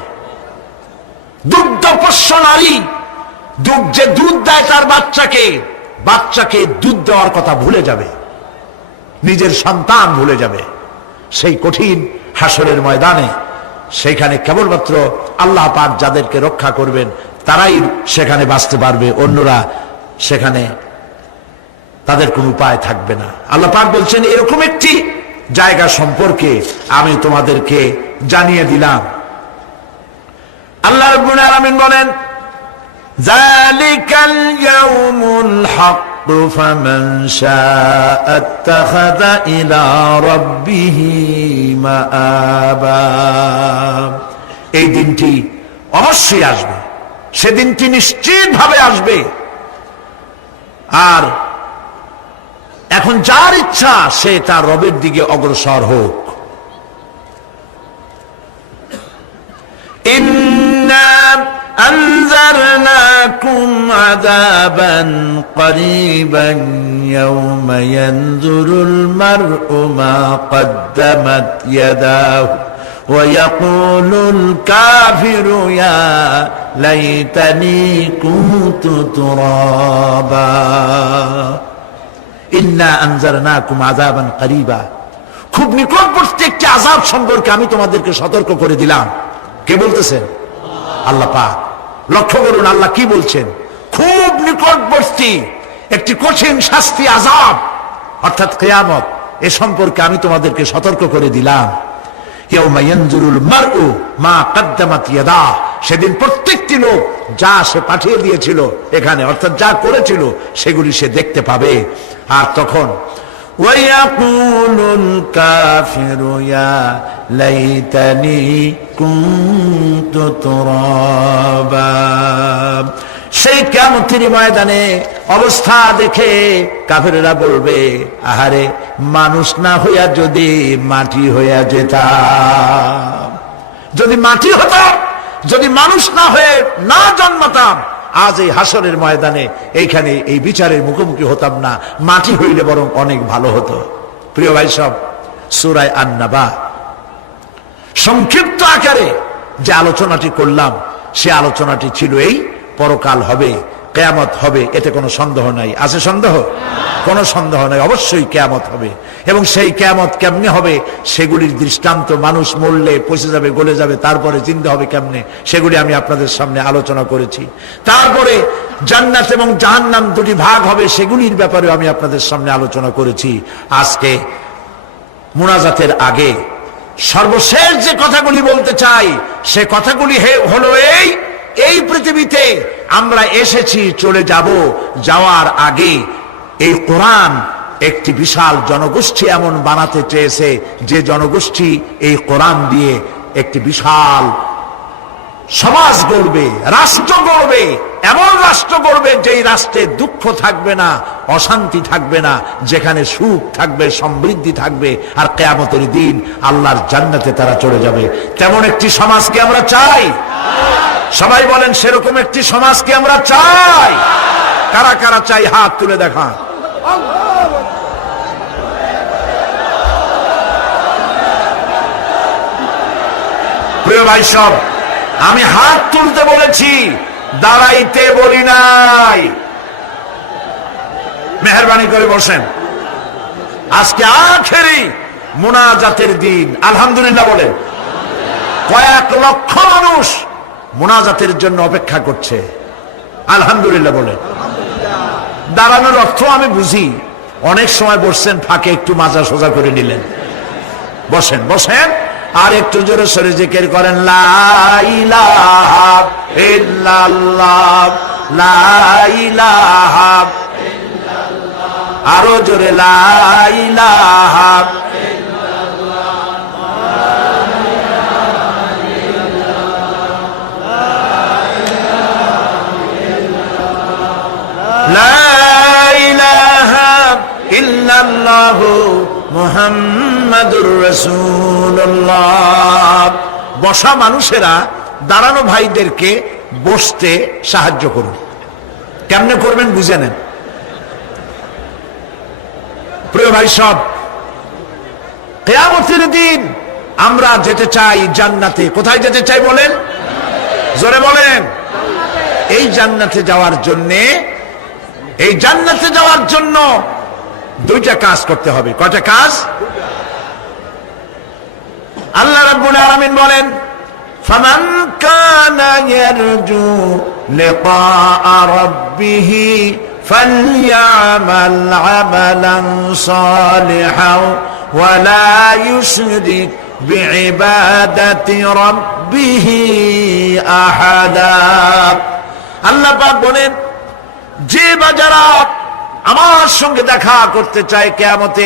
দুগ্ধপোষ্য নারী, যে দুধ দেয় তার বাচ্চাকে দুধ দেওয়ার কথা ভুলে যাবে, নিজের সন্তান ভুলে যাবে। সেই কঠিন হাসরের ময়দানে, সেইখানে কেবলমাত্র আল্লাহ পাক যাদেরকে রক্ষা করবেন তারাই সেখানে বাঁচতে পারবে, অন্যরা সেখানে তাদের কোনো উপায় থাকবে না। আল্লাহ পাক বলছেন এরকম একটি জায়গা সম্পর্কে আমি তোমাদেরকে জানিয়ে দিলাম। আল্লাহ রাব্বুল আলামিন বলেন, যালিকাল ইয়াউমুল হক ফামান শাআ আত্তাখাযা ইলা রাব্বিহি মাআবা। এই দিনটি অবশ্যই আসবে, সেদিনটি নিশ্চিতভাবে আসবে। আর এখন যার ইচ্ছা সে তার রবের দিকে অগ্রসর হোক। ইন্না আনজারনাকুম আযাবান করিবান ইয়াওমা ইয়ানজুরুল মার'উ মা কদ্দামাত ইয়াদাহু ওয়া ইয়াকুলুল কাফিরু ইয়া লাইতানি কুনতু তুরাবা। ইন্না আনজারনাকুম আযাবান করিবা, খুব নিকটবর্তী একটি আযাব সম্পর্কে আমি তোমাদেরকে সতর্ক করে দিলাম। কে বলতেছেন? আল্লাহ পাক। লক্ষ্য করুন আল্লাহ কি বলছেন, খুব নিকটবর্তী একটি কঠিন শাস্তি, আযাব, অর্থাৎ কিয়ামত, এ সম্পর্কে আমি তোমাদেরকে সতর্ক করে দিলাম। ইয়াউমা ইয়ানজুরুল মার'উ মা কদ্দামাত ইয়াদাহ, সেদিন প্রত্যেকটি লোক যা সে পাঠিয়ে দিয়েছিল এখানে, অর্থাৎ যা করেছিল সেগুলি সে দেখতে পাবে। আর তখন ওয়ায়াকুলুল কাফিরু ইয়া লাইতানি কুনতু তুরাবা। সেই কিয়ামতের ময়দানে অবস্থা দেখে কাফেররা বলবে, আহারে মানুষ না হইয়া যদি মাটি হইয়া যেতাম, যদি মাটি হতাম, যদি মানুষ না হয়ে না জন্মাতাম, আজ এই হাসরের ময়দানে এইখানে এই বিচারের মুখোমুখি হতাম না, মাটি হইলে বরং অনেক ভালো হতো। প্রিয় ভাই সব, সূরা আন-নাবা সংক্ষিপ্ত আকারে যে আলোচনাটি করলাম, সে আলোচনাটি ছিল এই, পরকাল হবে, কিয়ামত হবে, এতে কোনো সন্দেহ নাই। আছে সন্দেহ? কোনো সন্দেহ নাই, অবশ্যই কিয়ামত হবে। এবং সেই কিয়ামত কেমনে হবে সেগুলির দৃষ্টান্ত, মানুষ মরলে পচে যাবে, গলে যাবে, তারপরে জিন্দা হবে কেমনে, সেগুলি আমি আপনাদের সামনে আলোচনা করেছি। তারপরে জান্নাত এবং জাহান্নাম দুটি ভাগ হবে, সেগুলির ব্যাপারে আমি আপনাদের সামনে আলোচনা করেছি। আজকে মুনাজাতের আগে সর্বশেষ যে কথাগুলি বলতে চাই, সে কথাগুলি হলো এই পৃথিবীতে আমরা এসেছি, চলে যাব, যাওয়ার আগে এই কোরআন একটি বিশাল জনগোষ্ঠী এমন বানাতে চেয়েছে, যে জনগোষ্ঠী এই কোরআন দিয়ে একটি বিশাল সমাজ গড়বে, রাষ্ট্র গড়বে, এমন রাষ্ট্র গড়বে যেই রাষ্ট্রে দুঃখ থাকবে না, অশান্তি থাকবে না, যেখানে সুখ থাকবে, সমৃদ্ধি থাকবে, আর কিয়ামতের দিন আল্লাহর জান্নাতে তারা চলে যাবে। তেমন একটি সমাজকে আমরা চাই। সবাই বলেন, সেরকম একটি সমাজকে আমরা চাই। কারা কারা চাই হাত তুলে দেখা। প্রিয় ভাই সব, আমি হাত তুলতে বলেছি, দাঁড়াইতে বলি নাই। মেহেরবানি করে বসেন। আজকে আখেরি মুনাজাতের দিন, আলহামদুলিল্লাহ বলেন। কয়েক লক্ষ মানুষ মুনাজাতের জন্য অপেক্ষা করছে, আলহামদুলিল্লাহ বলেন। দাঁড়ানোর অর্থ আমি বুঝি, অনেক সময় বসছেন, ফাঁকে একটু মাজা সোজা করে নিলেন। বসেন বসেন, আর একটু জোরে সরে জিকির করেন, লা ইলাহা ইল্লাল্লাহ, লা ইলাহা ইল্লাল্লাহ, আরো জোরে লা ইলাহা ইল্লাল্লাহু মুহাম্মাদুর রাসূলুল্লাহ। বসা মানুষেরা দাঁড়ানো ভাইদেরকে বসতে সাহায্য করুন। কেমনে করবেন বুঝে নেন। প্রিয় ভাই সব, কিয়ামতের দিন আমরা যেতে চাই জান্নাতে। কোথায় যেতে চাই বলেন? জোরে বলেন। এই জান্নাতে যাওয়ার জন্য দুইটা কাজ করতে হবে। কয়টা কাজ? আল্লাহ রাব্বুল আলামিন বলেন, ফামান কানা ইয়ারজু লিকাআ রাব্বিহ ফালইআমাল আমালান সালিহান ওয়া লা ইউশরিক বিইবাদাতি রাব্বিহ আহাদা। আল্লাহ পাক বলেন, যে বাজারা আমার সঙ্গে দেখা করতে চায় কিয়ামতে,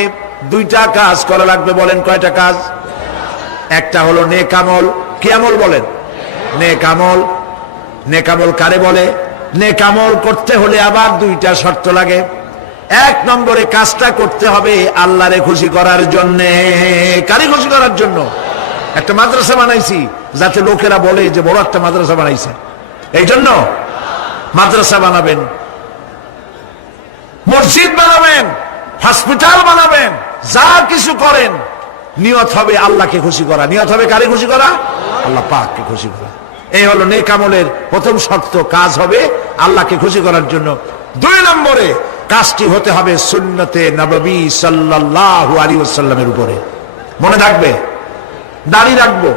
দুইটা কাজ করা লাগবে। বলেন কয়টা কাজ? একটা হলো নেক আমল। কি আমল বলেন? নেক আমল। নেক আমল কারে বলে? নেক আমল করতে হলে আবার দুইটা শর্ত লাগে। এক নম্বরে কাজটা করতে হবে আল্লাহরে খুশি করার জন্য। কারে খুশি করার জন্য? একটা মাদ্রাসা বানাইছি যাতে লোকেরা বলে যে বড় একটা মাদ্রাসা বানাইছে, এই জন্য মাদ্রাসা বানাবেন, মসজিদ বানাবেন, হসপিটাল বানাবেন, যা কিছু করেন নিয়ত হবে আল্লাহকে খুশি করা। নিয়ত হবে কারে খুশি করা? আল্লাহ পাককে খুশি করা। এই হলো নেক আমলের প্রথম শর্ত। কাজ হবে আল্লাহকে খুশি করার জন্য। দুই নম্বরে কাজটি হতে হবে সুন্নতে নববী সাল্লাল্লাহু আলাইহি ওয়াসাল্লামের উপরে। মনে থাকবে, দাড়ি রাখবো।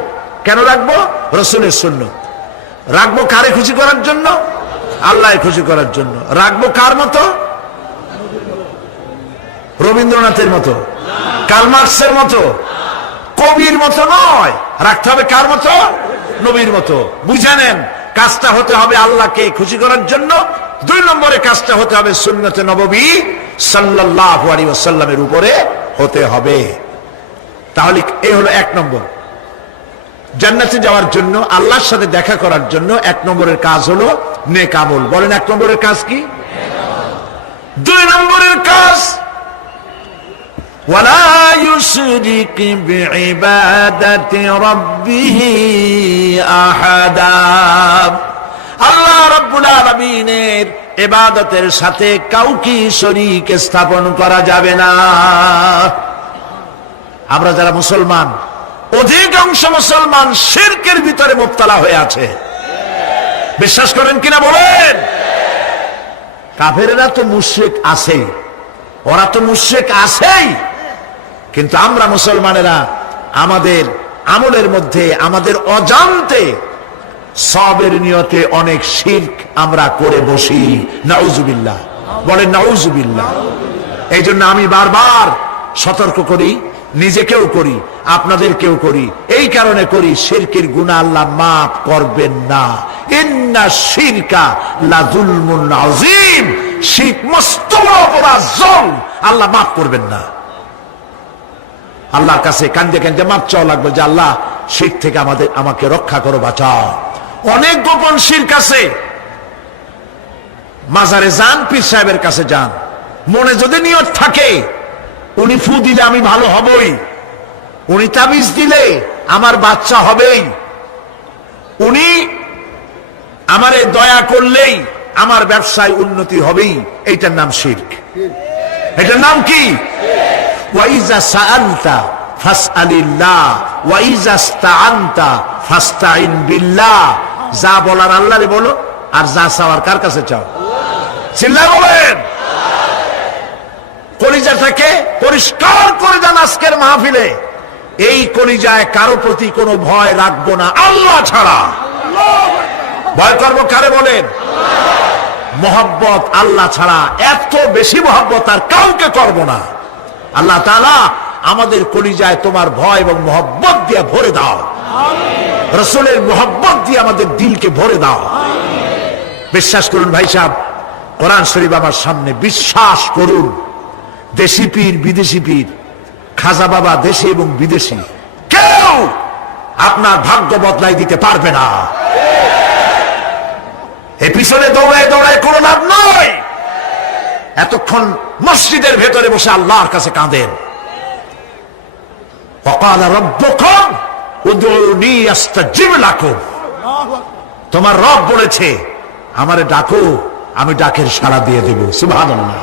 কেন রাখবো? রাসূলের সুন্নাত। রাখবো কারে খুশি করার জন্য? আল্লাহকে খুশি করার জন্য। রাখবো কার মতো? রবীন্দ্রনাথের মতো, কার্ল মার্কসের মতো, কবির মতো নয়। রাখতে হবে কার মতো? নবীর মতো। বুঝে নেন, কাজটা হতে হবে আল্লাহকে খুশি করার জন্য। দুই নম্বরে কাজটা হতে হবে সুন্নতে নববী সাল্লাল্লাহু আলাইহি ওয়াসাল্লামের উপরে হতে হবে। তাহলে এই হলো এক নম্বর। জান্নাতে যাওয়ার জন্য, আল্লাহর সাথে দেখা করার জন্য এক নম্বরের কাজ হলো নেক আমল। বলেন এক নম্বরের কাজ কি? দুই নম্বরের কাজ ওয়ালা ইউশরিক বিইবাদাতি রাব্বিহ আহাদা। আল্লাহ রাব্বুল আলামিনের ইবাদতের সাথে কাউকে শরীক স্থাপন করা যাবে না। আমরা যারা মুসলমান, অধিকাংশ মুসলমান শিরকের ভিতরে মুবতালা হয়ে আছে। বিশ্বাস করেন কিনা বলেন? কাফেরেরা তো মুশরিক আছেই, ওরা তো মুশরিক আছেই, কিন্তু আমরা মুসলমানেরা আমাদের আমলের মধ্যে আমাদের অজান্তে সবের নিয়তে অনেক শিরক আমরা করে বসি। নাউজুবিল্লাহ, বলেন নাউজুবিল্লাহ। এই জন্য আমি বারবার সতর্ক করি, নিজেকেও করি, আপনাদেরকেও করি। এই কারণে করি, শিরকের গুনাহ আল্লাহ মাফ করবেন না। ইন্না শিরকা লাযুলমুন আযীম, শিরক মস্ত বড় অপরাধ, জুলম, আল্লাহ মাফ করবেন না। আল্লাহর কাছে কান্দে কান্দে মাপ চাওয়া লাগবে যে আল্লাহ শিরক থেকে আমাকে রক্ষা করো, বাঁচাও। অনেক গোপন শিরক আছে। মাজারে যান, পীর সাহেবের কাছে যান, মনে যদি নিয়ত থাকে উনি ফু দিলে আমি ভালো হবই, উনি তাবিজ দিলে আমার বাচ্চা হবেই, উনি আমারে দয়া করলেই আমার ব্যবসায় উন্নতি হবেই, এইটার নাম শিরক। এটার নাম কি? ওয়াইজা সাআলতা ফাসআলিল্লাহ ওয়াইজা ইসতাআনতা ফাসতাইন বিল্লাহ। যা বলার আল্লাহরে বলো, আর যা চাওয়ার কার কাছে চাও? চিল্লায় বলেন। কলিজাটাকে পরিষ্কার করে দেন আজকের মাহফিলে। এই কলিজায় কারো প্রতি কোনো ভয় রাখবো না আল্লাহ ছাড়া। ভয় করবো কারে বলেন? মহব্বত আল্লাহ ছাড়া, এত বেশি মহব্বত আর কাউকে করব না। আল্লাহ তাআলা আমাদের কলিজায় তোমার ভয় এবং মহব্বত দিয়ে ভরে দাও, রাসূলের মহব্বত দিয়ে আমাদের দিলকে ভরে দাও। বিশ্বাস করুন ভাই সাহেব, কোরআন শরীফ আমার সামনে, বিশ্বাস করুন, দেশি পীর বিদেশি পীর, খাজা বাবা দেশি এবং বিদেশি, কেউ আপনার ভাগ্য বদলাই দিতে পারবে না। এই পিছনে দৌড়ায় দৌড়ায় কোনো লাভ নয়। এতক্ষণ মসজিদের ভেতরে বসে আল্লাহর কাছে কাঁদেন। ওয়াকালা রাব্বুকুম উদউনি আস্তাজিব লাকুম। তোমার রব বলেছে আমারে ডাকো, আমি ডাকের সাড়া দিয়ে দেব। সুবহানাল্লাহ।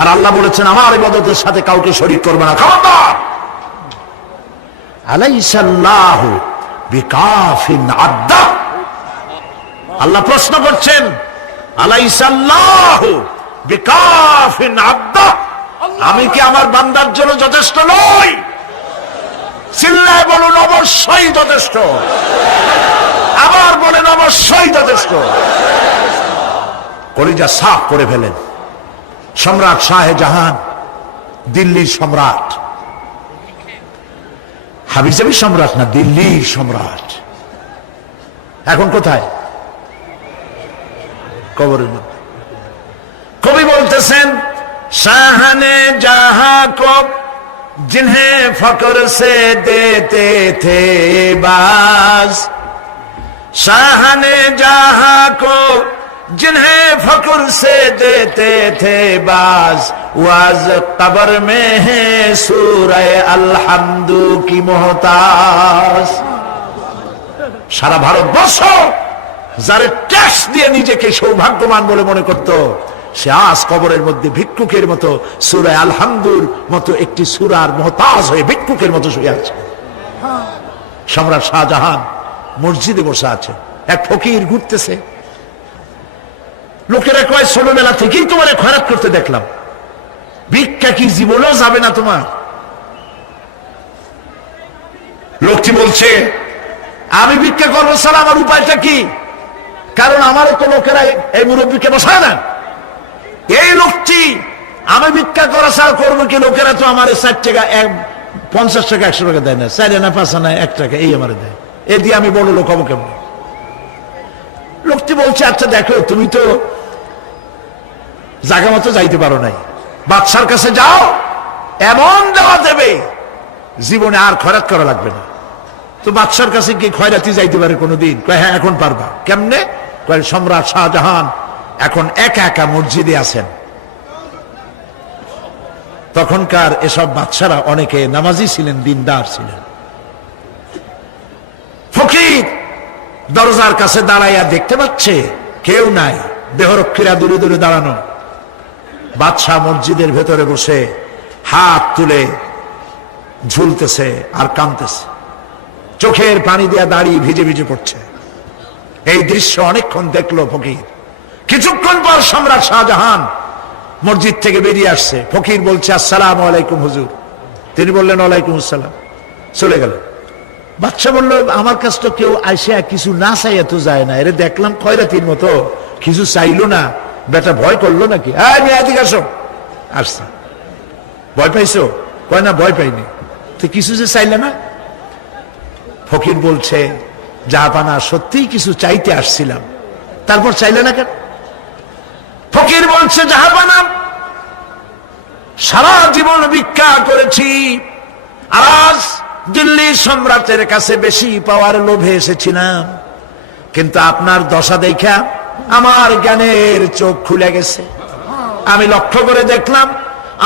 আর আল্লাহ বলেছেন আমার ইবাদতের সাথে কাউকে শরীক করবে না। খবরদার। আলাইসাল্লাহু বিকাফিন আবদা। আল্লাহ প্রশ্ন করছেন, আলাইসাল্লাহু বিকাফিন আবদা, আমি কি আমার বান্দার জন্য যথেষ্ট নই? চিল্লায় বলুন অবশ্যই যথেষ্ট। আবার বলেন অবশ্যই যথেষ্ট। কলিজা সাফ করে ফেলেন। সম্রাট শাহজাহান, দিল্লির সম্রাট, হাবিজাবি সম্রাট না, দিল্লির সম্রাট। এখন কোথায়? কবরের মধ্যে। কবি বলতেছেন, শাহনে জাহাं को जिन्हें फक्र से देते थे बाज, शाहने जहां को जिन्हें फक्र से देते थे बाज, वाज कब्र में है सूरह अलहम्दु की मोहताज। সারা ভারতবর্ষ যারা ট্যাক্স দিয়ে নিজেকে সৌভাগ্যবান বলে মনে করত, সে আজ কবরের মধ্যে ভিক্ষুকের মতো সূরা আলহামদুর মতো একটি সূরার মুহতাজ হয়ে ভিক্ষুকের মতো শুয়ে আছে। সম্রাট শাহজাহান মসজিদে বসে আছে, এক ফকির ঘুরতেছে। লোকেরা কয় ছোটবেলা থেকেই তোমার খয়রাত করতে দেখলাম, ভিক্ষা কি জীবনেও যাবে না তোমার? লোকটি বলছে, আমি ভিক্ষা করবো ছাড়া আমার উপায়টা কি? কারণ আমারও তো লোকেরা এই মুরব্বীকে বসায় না। এই লোকটি আমি ভিক্ষা করা ছাড়া করবো কি? লোকেরা তো আমার 60 টাকা 50 টাকা 100 টাকা দেয় না, 4 আনা 5 আনা 1 টাকা এই আমার দেয়, এ দিয়ে আমি বড় লোক হবো কেমন? লোকটি বলছে, আচ্ছা দেখো, তুমি তো জায়গা মতো যাইতে পারো নাই, বাদশার কাছে যাও, এমন দেওয়া দেবে জীবনে আর খয়রাত করা লাগবে না। তো বাদশার কাছে কি খয়রাতি যাইতে পারে কোনোদিন? কয় হ্যাঁ, এখন পারবা। কেমনে? কয় সম্রাট শাহজাহান এখন একা একা মসজিদে আছেন। তখনকার এসব বাদশারা অনেকে নামাজি ছিলেন, দিনদার ছিলেন। ফকির দরজার কাছে দাঁড়াইয়া দেখতে পাচ্ছে কেউ নাই, দেহরক্ষীরা দূরে দূরে দাঁড়ানো। বাদশাহ মসজিদের ভেতরে বসে হাত তুলে ঝুলতেছে আর কাঁদতেছে, চোখের পানি দিয়া দাঁড়িয়ে ভিজে ভিজে পড়ছে। এই দৃশ্য অনেকক্ষণ দেখলো ফকির। কিছুক্ষণ পর সম্রাট শাহজাহান মসজিদ থেকে বেরিয়ে আসছে। ফকির বলছে, আসসালামু আলাইকুম হুজুর। তিনি বললেন, ওয়ালাইকুম আসসালাম, চলে গেল। বাদশা বলল, আমার কাছ তো কেউ আইসা কিছু না চাইয়া তো যায় না, এরে দেখলাম খয়রাতির মতো কিছু চাইলো না, বেটা ভয় করলো নাকি? এদিকে আসো। আসছে। ভয় পাইছো? কয় না, ভয় পাইনি। তো কিছু যে চাইলে না? ফকির বলছে, জাহাপানা সত্যিই কিছু চাইতে আসছিলাম, তারপর চাইলে না কেন? ফকির বলছে, জাহাপানা সারা জীবন ভিক্ষা করেছি, আজ দিল্লির সম্রাটের কাছে বেশি পাওয়ার লোভে এসেছিলাম, কিন্তু আপনার দশা দেখা আমার জ্ঞানের চোখ খুলে গেছে। আমি লক্ষ্য করে দেখলাম,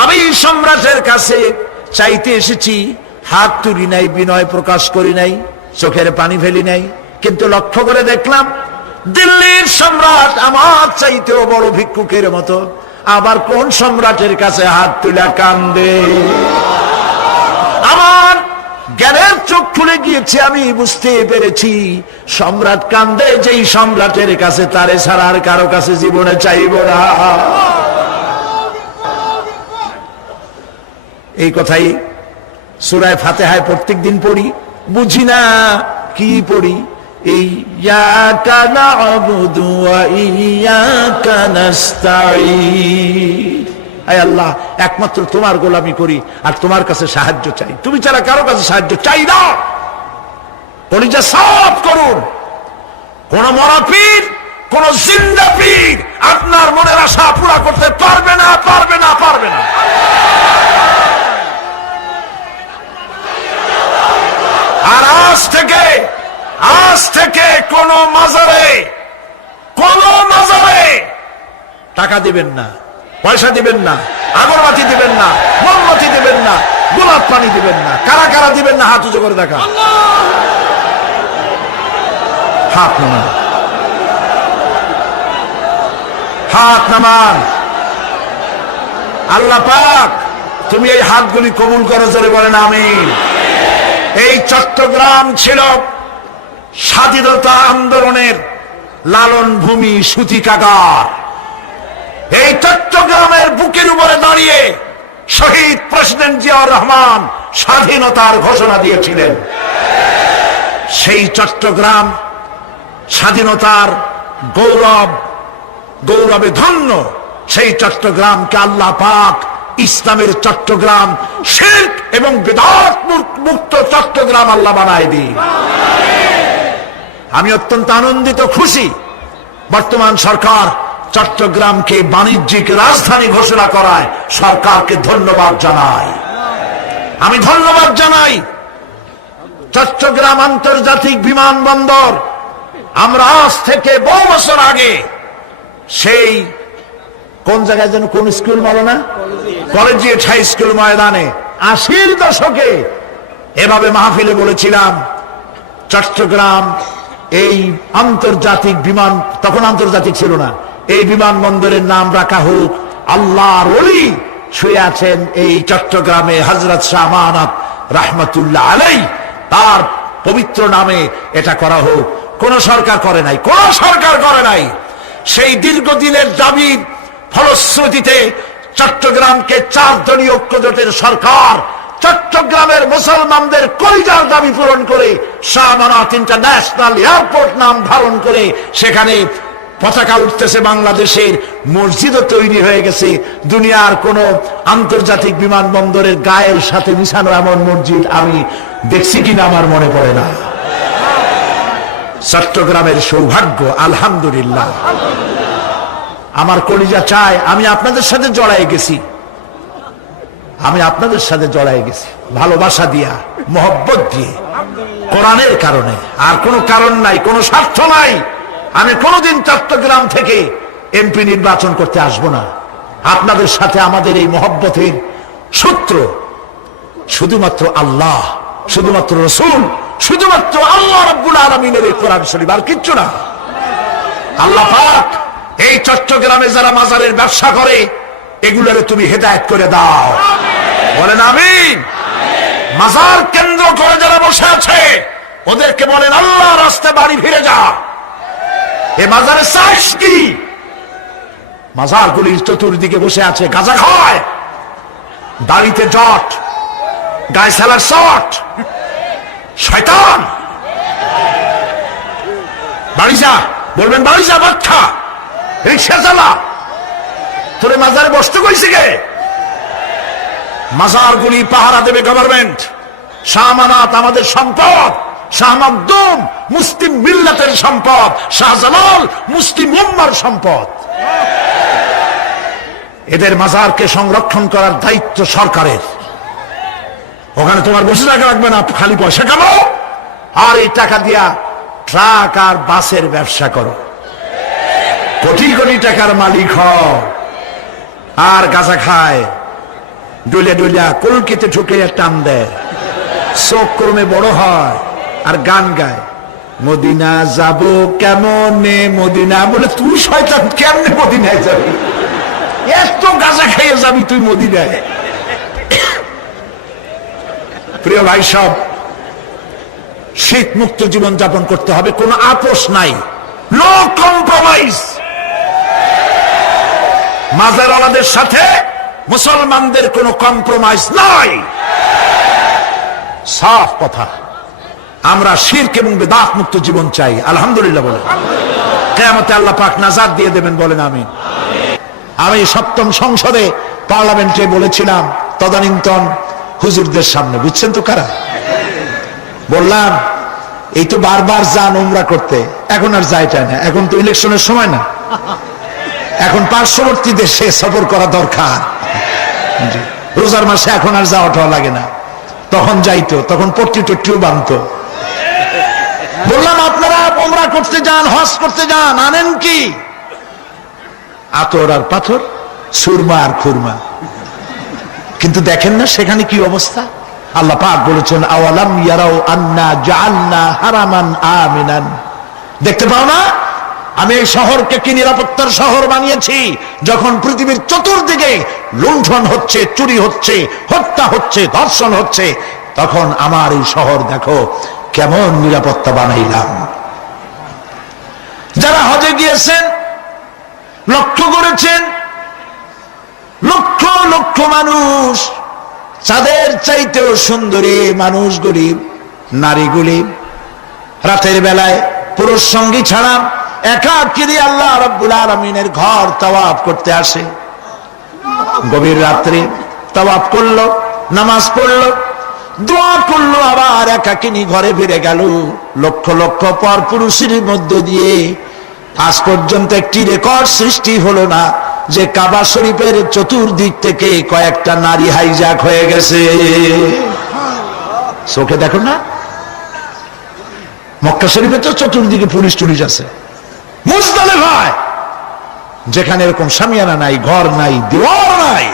আমি সম্রাটের কাছে চাইতে এসেছি, হাত তুলি নাই, বিনয় প্রকাশ করি নাই, চোখের পানি ফেলি নাই, কিন্তু লক্ষ্য করে দেখলাম দিল্লির সম্রাট আমার চাইতেও বড় ভিক্ষুকের মতো। আবার কোন সম্রাটের কাছে হাত তুলে কান্দে? আমার জ্ঞানের চোখ খুলে গিয়েছে, আমি বুঝতে পেরেছি সম্রাট কান্দে যেই সম্রাটের কাছে, তারে ছাড়া আর কারো কাছে জীবনে চাইব না। এই কথাই সূরা ফাতিহায় প্রত্যেক দিন পড়ি, বুঝি না কি পড়ি। ইয়্যাকা না'বুদু ওয়া ইয়্যাকা নাস্তাঈন। আয় আল্লাহ, একমাত্র তোমার গোলামি করি আর তোমার কাছে সাহায্য চাই, তুমি ছাড়া কারো কাছে সাহায্য চাই না। কলিজা সাফ করুন। কোন মরা পীর, কোন জিন্দা পীর আপনার মনের আশা পুরা করতে পারবে না, পারবে না, পারবে না। আর আজ থেকে কোন মাজারে টাকা দিবেন না, পয়সা দিবেন না, আগরবাতি দিবেন না, মোমবাতি দিবেন না, গোলাপ পানি দিবেন না। কারা কারা দিবেন না হাত উঁচু করে দেখা। হাত নামান, হাত নামান। আল্লাহ পাক তুমি এই হাতগুলি কবুল করো, জোরে বলেন আমিন। এই চট্টগ্রাম ছিল স্বাধীনতা আন্দোলনের লালন ভূমি, সূতিকাগার। এই চট্টগ্রামের বুকের উপরে দাঁড়িয়ে শহীদ প্রেসিডেন্ট জিয়াউর রহমান স্বাধীনতার ঘোষণা দিয়েছিলেন। সেই চট্টগ্রাম স্বাধীনতার গৌরবে ধন্য। সেই চট্টগ্রামকে আল্লাহ পাক ইসলামের চট্টগ্রাম, শিরক এবং বিদআত মুক্ত চট্টগ্রাম আল্লাহ বানায় দিন। আমি অত্যন্ত আনন্দিত, খুশি বর্তমান সরকার চট্টগ্রামকে বাণিজ্যিক রাজধানী ঘোষণা করায় সরকারকে ধন্যবাদ জানাই। আমি ধন্যবাদ জানাই চট্টগ্রাম আন্তর্জাতিক বিমানবন্দর। আমরা আজ থেকে বহু বছর আগে সেই কোন জায়গায় যেন, কোন স্কুল বলো না, কলেজিয়েট হাই স্কুল ময়দানে 80-র দশকে এভাবে মাহফিলে বলেছিলাম, চট্টগ্রাম এই আন্তর্জাতিক বিমান, তখন আন্তর্জাতিক ছিল না, এই বিমানবন্দরের নাম রাখা হোক আল্লাহর ওলি শুয়ে আছেন এই চট্টগ্রামে হযরত শাহ আমানত রাহমাতুল্লাহ আলাইহি, তার পবিত্র নামে এটা করা হোক। কোন সরকার করে নাই, কোন সরকার করে নাই। সেই দীর্ঘদিনের দাবির ফলশ্রুতিতে চট্টগ্রামকে 4 দলীয় ঐক্যজোটের সরকার চট্টগ্রামের মুসলমানদের কলিজার দাবি পূরণ করে শাহ আমানত ইন্টারন্যাশনাল এয়ারপোর্ট নাম ধারণ করে সেখানে পতাকা উঠতেছে বাংলাদেশের, মসজিদও তৈরি হয়ে গেছে। দুনিয়ার কোন আন্তর্জাতিক বিমানবন্দরের গায়ের সাথে মিশানো এমন মসজিদ আমি দেখছি কিনা আমার মনে পড়ে না। চট্টগ্রামের সৌভাগ্য, আলহামদুলিল্লাহ। আমার কলিজা চায় আমি আপনাদের সাথে জড়াই গেছি, আমি আপনাদের সাথে জড়াই গেছি ভালোবাসা দিয়া, মহব্বত দিয়ে, কোরআনের কারণে। আর কোনো কারণ নাই, কোনো স্বার্থ নাই। আমি কোনোদিন চট্টগ্রাম থেকে এমপি নির্বাচন করতে আসবো না। আপনাদের সাথে আমাদের এই মহব্বতের সূত্র শুধুমাত্র আল্লাহ, শুধুমাত্র রাসূল, শুধুমাত্র আল্লাহ রাব্বুল আলামিনের এই কোরআন শরীফ, আর কিচ্ছু না। আল্লাহ পাক এই চট্টগ্রামে যারা মাজারের ব্যবসা করে এগুলোরে তুমি হেদায়েত করে দাও, বলেন আমিন। মাজার কেন্দ্র করে যারা বসে আছে ওদেরকে বলেন আল্লাহ রাস্তায় বাড়ি ফিরে যা। এ মাজারে চাইস কি? মাজারগুলির চতুর্দিকে বসে আছে, গাঁজা খায়, দাড়িতে জট, গায়ে সালার শট, শয়তান। বাড়ি যা, বলবেন বাড়ি যা বাচ্চা, রিক্সা চালা, তোরে মাজারে বসতে কইছে কে? মাজারগুলি পাহারা দেবে গভর্নমেন্ট। শাহ আমানত আমাদের সম্পদ, শাহ মাকদুম মুসলিম মিল্লাতের সম্পদ, শাহজালাল মুসলিম উম্মার সম্পদ। এদের মাজারকে সংরক্ষণ করার দায়িত্ব সরকারের। ওখানে তোমার বসে টাকা লাগবে না, খালি পয়সা কামাও আর এই টাকা দিয়া ট্রাক আর বাসের ব্যবসা করো, কোটি কোটি টাকার মালিক হও। আর গাঁজা খায়, ডলিয়া ডলিয়া কলকিতে ঢুকে টান দেয়, চোখ কর্মে বড় হয় আর গান গায়, মদিনা যাব কেমনে মদিনা। বলে তুই শয়তান, কেমনে মদিনায় যাবি? এত গাঁজা খাইয়ে যাবি তুই মদিনায়? প্রিয় ভাই সব, শীত মুক্ত জীবন যাপন করতে হবে, কোনো আপোষ নাই, নো কম্প্রোমাইজ। মাজারওয়ালাদের সাথে মুসলমানদের কোনো কম্প্রোমাইজ নাই, সাফ কথা। আমরা শিরক এবং বিদআত মুক্ত জীবন চাই, আলহামদুলিল্লাহ বলে। কিয়ামতে আল্লাহ পাক নাজাত দিয়ে দেবেন, বলেন আমিন। আমি সপ্তম সংসদে পার্লামেন্টে বলেছিলাম তদানীন্তন হুজুরদের সামনে, বুঝছেন তো কারা? বললাম এই তো বারবার যান উমরা করতে, এখন আর যাইটা না, এখন তো ইলেকশনের সময় না, এখন পার্শ্ববর্তী দেশে সফর করা দরকার। রোজার মাসে এখন আর যাওয়াটাও লাগে না, তখন যাইতো, তখন পট্টি টট্টিও বানতো। বললাম আপনারা উমরা করতে যান, হজ করতে যান, আনেন কি? আতর আর পাথর, সুরমা আর খুরমা। কিন্তু দেখেন না সেখানে কি অবস্থা। আল্লাহ পাক বলেছেন আওয়ালাম ইয়ারাও আন্না জাআলনা হারামান আমিনান। দেখতে পাও না আমি এই শহরকে কি নিরাপত্তার শহর বানিয়েছি? যখন পৃথিবীর চতুর্দিকে লুণ্ঠন হচ্ছে, চুরি হচ্ছে, হত্যা হচ্ছে, ধর্ষণ হচ্ছে, তখন আমার এই শহর দেখো কেমন নিরাপত্তা বানাইলাম। যারা হজে গিয়েছেন লক্ষ্য করেছেন, লক্ষ লক্ষ মানুষ, চাঁদের চাইতেও সুন্দরী মানুষগুলি, নারীগুলি রাতের বেলায় পুরুষ সঙ্গী ছাড়া একাকিনী আল্লাহ রাব্বুল আলামিনের ঘর তাওয়াফ করতে আসে। গভীর রাত্রে তাওয়াফ করলো, নামাজ পড়লো, দোয়া করলো, আবার একাকিনী ঘরে ফিরে গেল। লক্ষ লক্ষ পর পুরুষের মধ্য দিয়ে আজ পর্যন্ত একটি রেকর্ড সৃষ্টি হলো না যে কাবা শরীফের চতুর্দিক থেকে কয়েকটা নারী হাইজ্যাক হয়ে গেছে। চোখে দেখো না, মক্কা শরীফে তো চতুর্দিকে পুলিশ টুলিশ আছে। মুজদালিফায় যেখানে এরকম শামিয়ানা নাই, ঘর নাই, দেওয়াল নাই,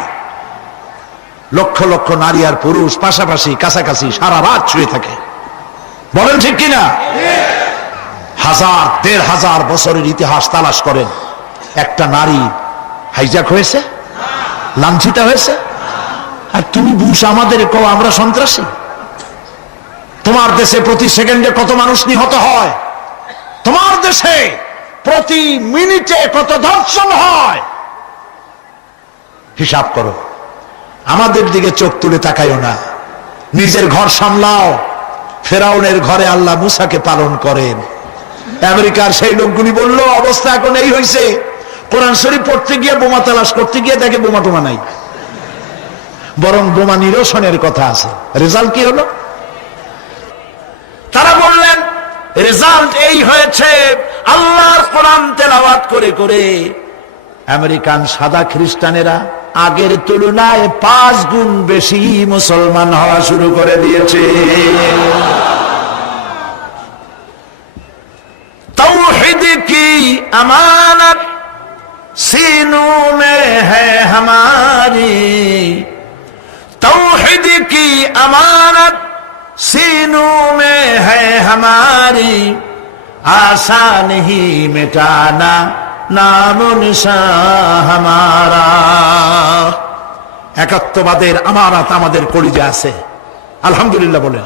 লক্ষ লক্ষ নারী আর পুরুষ পাশাপাশি কাছাকাছি সারা রাত শুয়ে থাকে। বলেন ঠিক কিনা? হাজার দেড় হাজার বছরের ইতিহাস তালাশ করেন, একটা নারী হাইজ্যাক হয়েছে, লাঞ্ছিত হয়েছে? আর তুমি বুশ আমাদের কও আমরা সন্ত্রাসী? তোমার দেশে প্রতি সেকেন্ডে কত মানুষ নিহত হয়? তোমার দেশে প্রতি মিনিটে কত ধর্ষণ হয়? হিসাব করো। আমাদের দিকে চোখ তুলে তাকাইও না, নিজের ঘর সামলাও। ফেরাউনের ঘরে আল্লাহ মুসাকে পালন করেন। আমেরিকার সেই লোকগুলি বললো অবস্থা এখন এই হয়েছে, কোরআন শরীফ পড়তে গিয়ে বোমা তালাশ করতে গিয়ে দেখে বোমা টোমা নাই, বরং বোমা নিরসনের কথা আছে। রেজাল্ট কি হলো? তারা বললেন রেজাল্ট এই হয়েছে, আল্লাহর কোরআন তেলাওয়াত করে করে আমেরিকান সাদা খ্রিস্টানেরা আগের তুলনায় 5 গুণ বেশি মুসলমান হওয়া শুরু করে দিয়েছে। तौहीद की अमानत सीनों में है हमारी, तौहीद की अमानत सीनों में है हमारी, आसान ही मिटाना नामो निशान हमारा। একাত্মবাদের আমানত আমাদের কলিজা আছে, আলহামদুলিল্লাহ বলেন।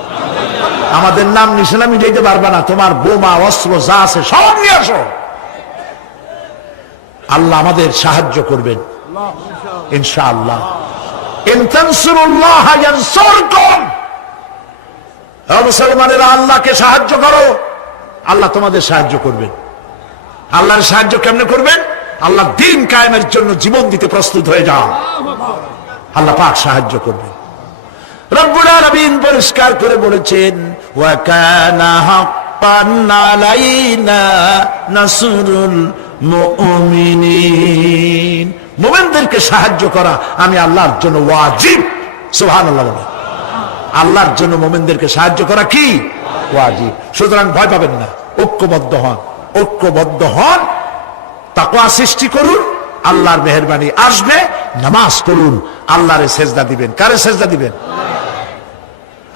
আমাদের নাম নিশানা মিটাইতে পারবে না, তোমার বোমা অস্ত্র যা আছে সব নিয়ে আসো। আল্লাহ আমাদের সাহায্য করবেন ইনশাআল্লাহ। ইন তানসুরুল্লাহ ইয়ানসুরকুম, হে মুসলমানেরা আল্লাহকে সাহায্য করো, আল্লাহ তোমাদের সাহায্য করবেন। আল্লাহর সাহায্য কেমনে করবেন? আল্লাহ দ্বীন কায়েমের জন্য জীবন দিতে প্রস্তুত হয়ে যাও, আল্লাহ পাক সাহায্য করবেন। রব্বুল আলামিন পরিষ্কার করে বলেছেন, ওয়া কানা হাক্কান আলাইনা নাসরুল মুমিনিন, মুমিনদেরকে সাহায্য করা আমি আল্লাহর জন্য ওয়াজিব। সুবহানাল্লাহ বলেন। আল্লাহর জন্য মুমিনদেরকে সাহায্য করা কি? ওয়াজিব। সুতরাং ভয় পাবেন না, ঐক্যবদ্ধ হন, ঐক্যবদ্ধ হন, তাকওয়া সৃষ্টি করুন, আল্লাহর মেহেরবানি আসবে। নামাজ পড়ুন, আল্লাহরে সেজদা দিবেন। কারে সেজদা দিবেন?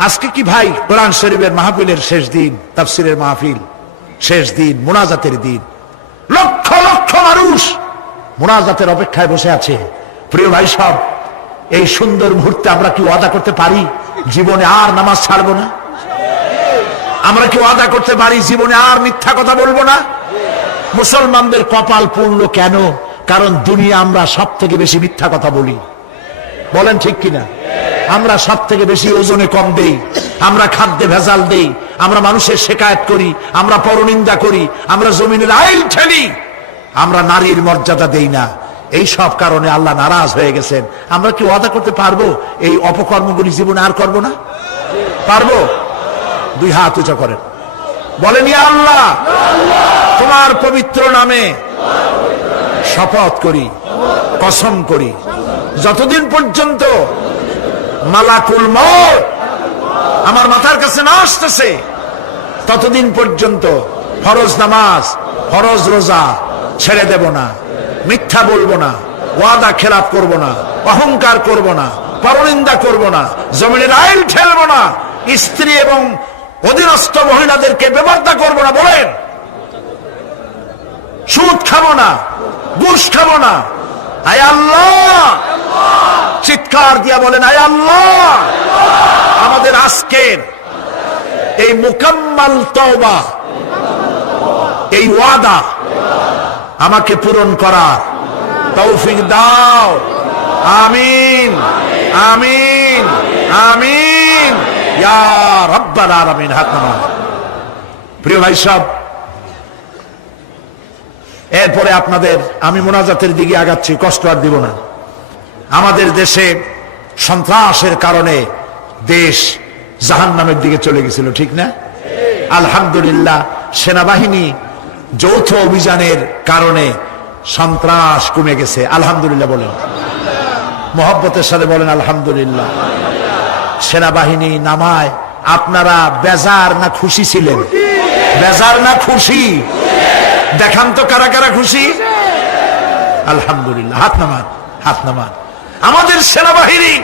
আজকে কি ভাই কোরআন শরীফের মাহফিলের শেষ দিন, তাফসীরের মাহফিল শেষ দিন, মুনাজাতের দিন, লক্ষ লক্ষ মানুষ মুনাজাতের অপেক্ষায় বসে আছে। প্রিয় ভাই সব, এই সুন্দর মুহূর্তে আমরা কি ওয়াদা করতে পারি জীবনে আর নামাজ ছাড়বো না? আমরা কি ওয়াদা করতে পারি জীবনে আর মিথ্যা কথা বলবো না? মুসলমানদের কপাল পূর্ণ কেন? কারণ দুনিয়া আমরা সব থেকে বেশি মিথ্যা কথা বলি। বলেন ঠিক কিনা? আমরা সব থেকে বেশি ওজনে কম দেই, আমরা খাদ্যে ভেজাল দেই, আমরা মানুষের শেকায়েত করি, আমরা পরনিন্দা করি, আমরা জমিনের আইল ঠেলি, আমরা নারীর মর্যাদা দেই না। এই সব কারণে আল্লাহ নারাজ হয়ে গেছেন। আমরা কি ওয়াদা করতে পারবো এই অপকর্মগুলি জীবনে আর করব না? পারবো? দুই হাত উঁচা করেন, বলেন, ইয়া আল্লাহ, তোমার পবিত্র নামে শপথ করি, কসম করি, যতদিন পর্যন্ত মালাকুল মউত আমার মাথার কাছে না আসতেছে ততদিন পর্যন্ত ফরজ নামাজ, ফরজ রোজা ছেড়ে দেব না, মিথ্যা বলবো না, ওয়াদা খেলাপ করব না, অহংকার করব না, পরনিন্দা করব না, জমিনের আইল ঠেলবো না, স্ত্রী এবং অধীনস্থ মহিলাদেরকে বেপরদা করব না। বলেন, সুদ খাবো না, ঘুষ খাবো না। আয় আল্লাহ, চিৎকার দিয়া বলেন, আয় আল্লাহ, আমাদের আজকের এই মুকাম্মাল তওবা, এই ওয়াদা আমাকে পূরণ করার তৌফিক দাও। আমিন, আমিন, আমিন ইয়া রাব্বাল আলামিন। হাত নামান। প্রিয় ভাই সব, এরপরে আপনাদের আমি মুনাজাতের দিকে আগাচ্ছি, কষ্ট আর দিব না। আমাদের দেশে সন্ত্রাসের কারণে দেশ জাহান্নামের দিকে চলে গেছিল, ঠিক না? আলহামদুলিল্লাহ, সেনাবাহিনী যৌথ অভিযানের কারণে সন্ত্রাস কমে গেছে। আলহামদুলিল্লাহ বলেন, মহব্বতের সাথে বলেন আলহামদুলিল্লাহ। সেনাবাহিনী নামায় আপনারা বেজার না খুশি ছিলেন? বেজার না খুশি? দেখান তো কারা কারা খুশি। আলহামদুলিল্লাহ, হাত নামান, হাত নামান। আমাদের সেনাবাহিনী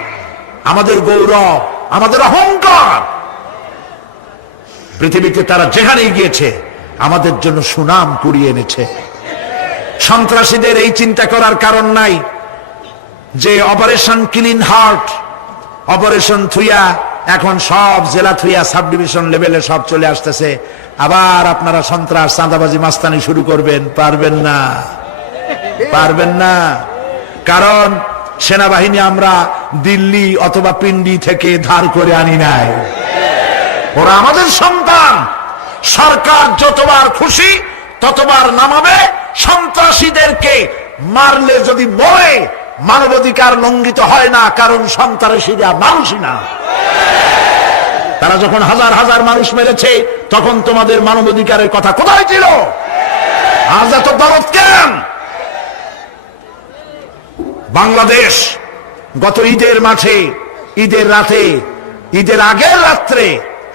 আমাদের গৌরব, আমাদের অহংকার। পৃথিবীতে তারা যেখানেই গিয়েছে আমাদের জন্য সুনাম কুড়িয়ে এনেছে। সন্ত্রাসীদের এই চিন্তা করার কারণ নাই যে অপারেশন ক্লিন হার্ট, অপারেশন থুইয়া এখন সব জেলা থুইয়া সাব ডিভিশন লেভেলে সব চলে আসতেছে। আবার আপনারা সন্ত্রাস, চাঁদাবাজি, মাস্তানি শুরু করবেন? পারবেন না, পারবেন না। কারণ সেনাবাহিনী আমরা দিল্লি অথবা পিন্ডি থেকে ধার করে আনি নাই, ওরা আমাদের সন্তান। সরকার যতবার খুশি ততবার নামাবে। সন্ত্রাসীদেরকে মারলে যদি মরে মানবাধিকার লঙ্ঘিত হয় না, কারণ সন্ত্রাসীরা মানুষই না। তারা যখন হাজার হাজার মানুষ মেরেছে তখন তোমাদের মানবাধিকারের কথা কোথায় ছিল? আজ এত দরদ কেন? বাংলাদেশ গত ঈদের মাঠে, ঈদের রাতে, ঈদের আগের রাত্রে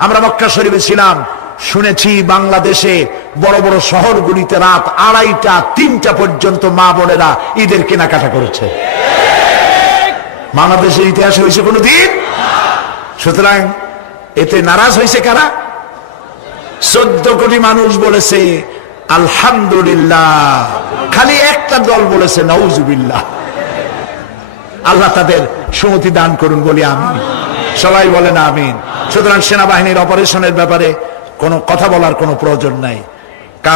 আমরা মক্কা শরীফে ছিলাম, শুনেছি বাংলাদেশে বড় বড় শহরগুলিতে রাত 2:30, 3টা পর্যন্ত মা বোনেরা ঈদের কেনাকাটা করেছে। বাংলাদেশের ইতিহাসে হয়েছে কোনদিন? সুতরাং এতে নারাজ হয়েছে কারা? 14 কোটি মানুষ বলেছে আলহামদুলিল্লাহ, খালি একটা দল বলেছে নাউজুবিল্লাহ। আল্লাহ তাদের সুমতি দান করুন বলি আমিন। সবাই বলেন আমিন। সুতরাং সেনাবাহিনীর অপারেশনের ব্যাপারে কোনো কথা বলার কোনো প্রয়োজন নাই।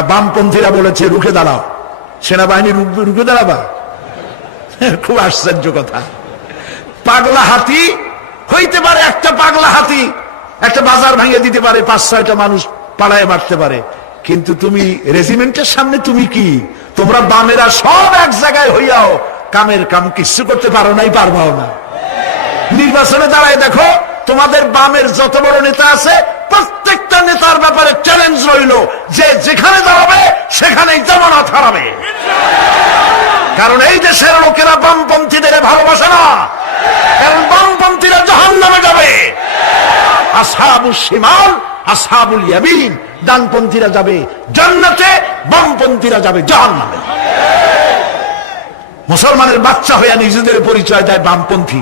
বামপন্থীরা বলেছে রুখে দাঁড়াও, সেনাবাহিনী রুখে দাঁড়াবা? খুব আশ্চর্য কথা। পাগলা হাতি হইতে পারে, একটা পাগলা হাতি একটা বাজার ভাঙিয়ে দিতে পারে, 5-6টা মানুষ পাড়ায় মারতে পারে, কিন্তু তুমি রেজিমেন্টের সামনে তুমি কি? তোমরা বামেরা সব এক জায়গায় হইয়াও কামের কাম কিছু করতে পারো নাই, পারবাও না। নির্বাচনে দাঁড়ায় দেখো, তোমাদের বামের যত বড় নেতা আছে প্রত্যেকটা নেতার ব্যাপারে চ্যালেঞ্জ রইল যে যেখানে দাঁড়াবে সেখানেই জামানত হারাবে। কারণ এই দেশের লোকেরা বামপন্থীদের ভালোবাসে না, কারণ বামপন্থীরা জাহান্নামে যাবে। আসহাবুশ শিমাল আসহাবুল ইয়ামিন, ডানপন্থীরা যাবে জান্নাতে, বামপন্থীরা যাবে জাহান্নামে। মুসলমানের বাচ্চা হইয়া নিজেদের পরিচয় দেয় বামপন্থী।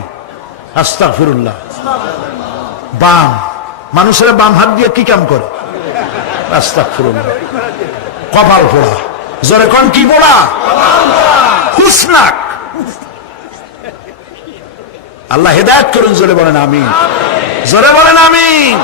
আস্তাগফিরুল্লাহ। বাম মানুষেরা বাম হাত দিয়ে কি কাম করে? আস্তাগফিরুল্লাহ। কপাল পোড়া, জোরে কোন কি পোড়া? হুসনাক। আল্লাহ হেদায়েত করুন, জোরে বলেন আমিন, জোরে বলেন আমিন।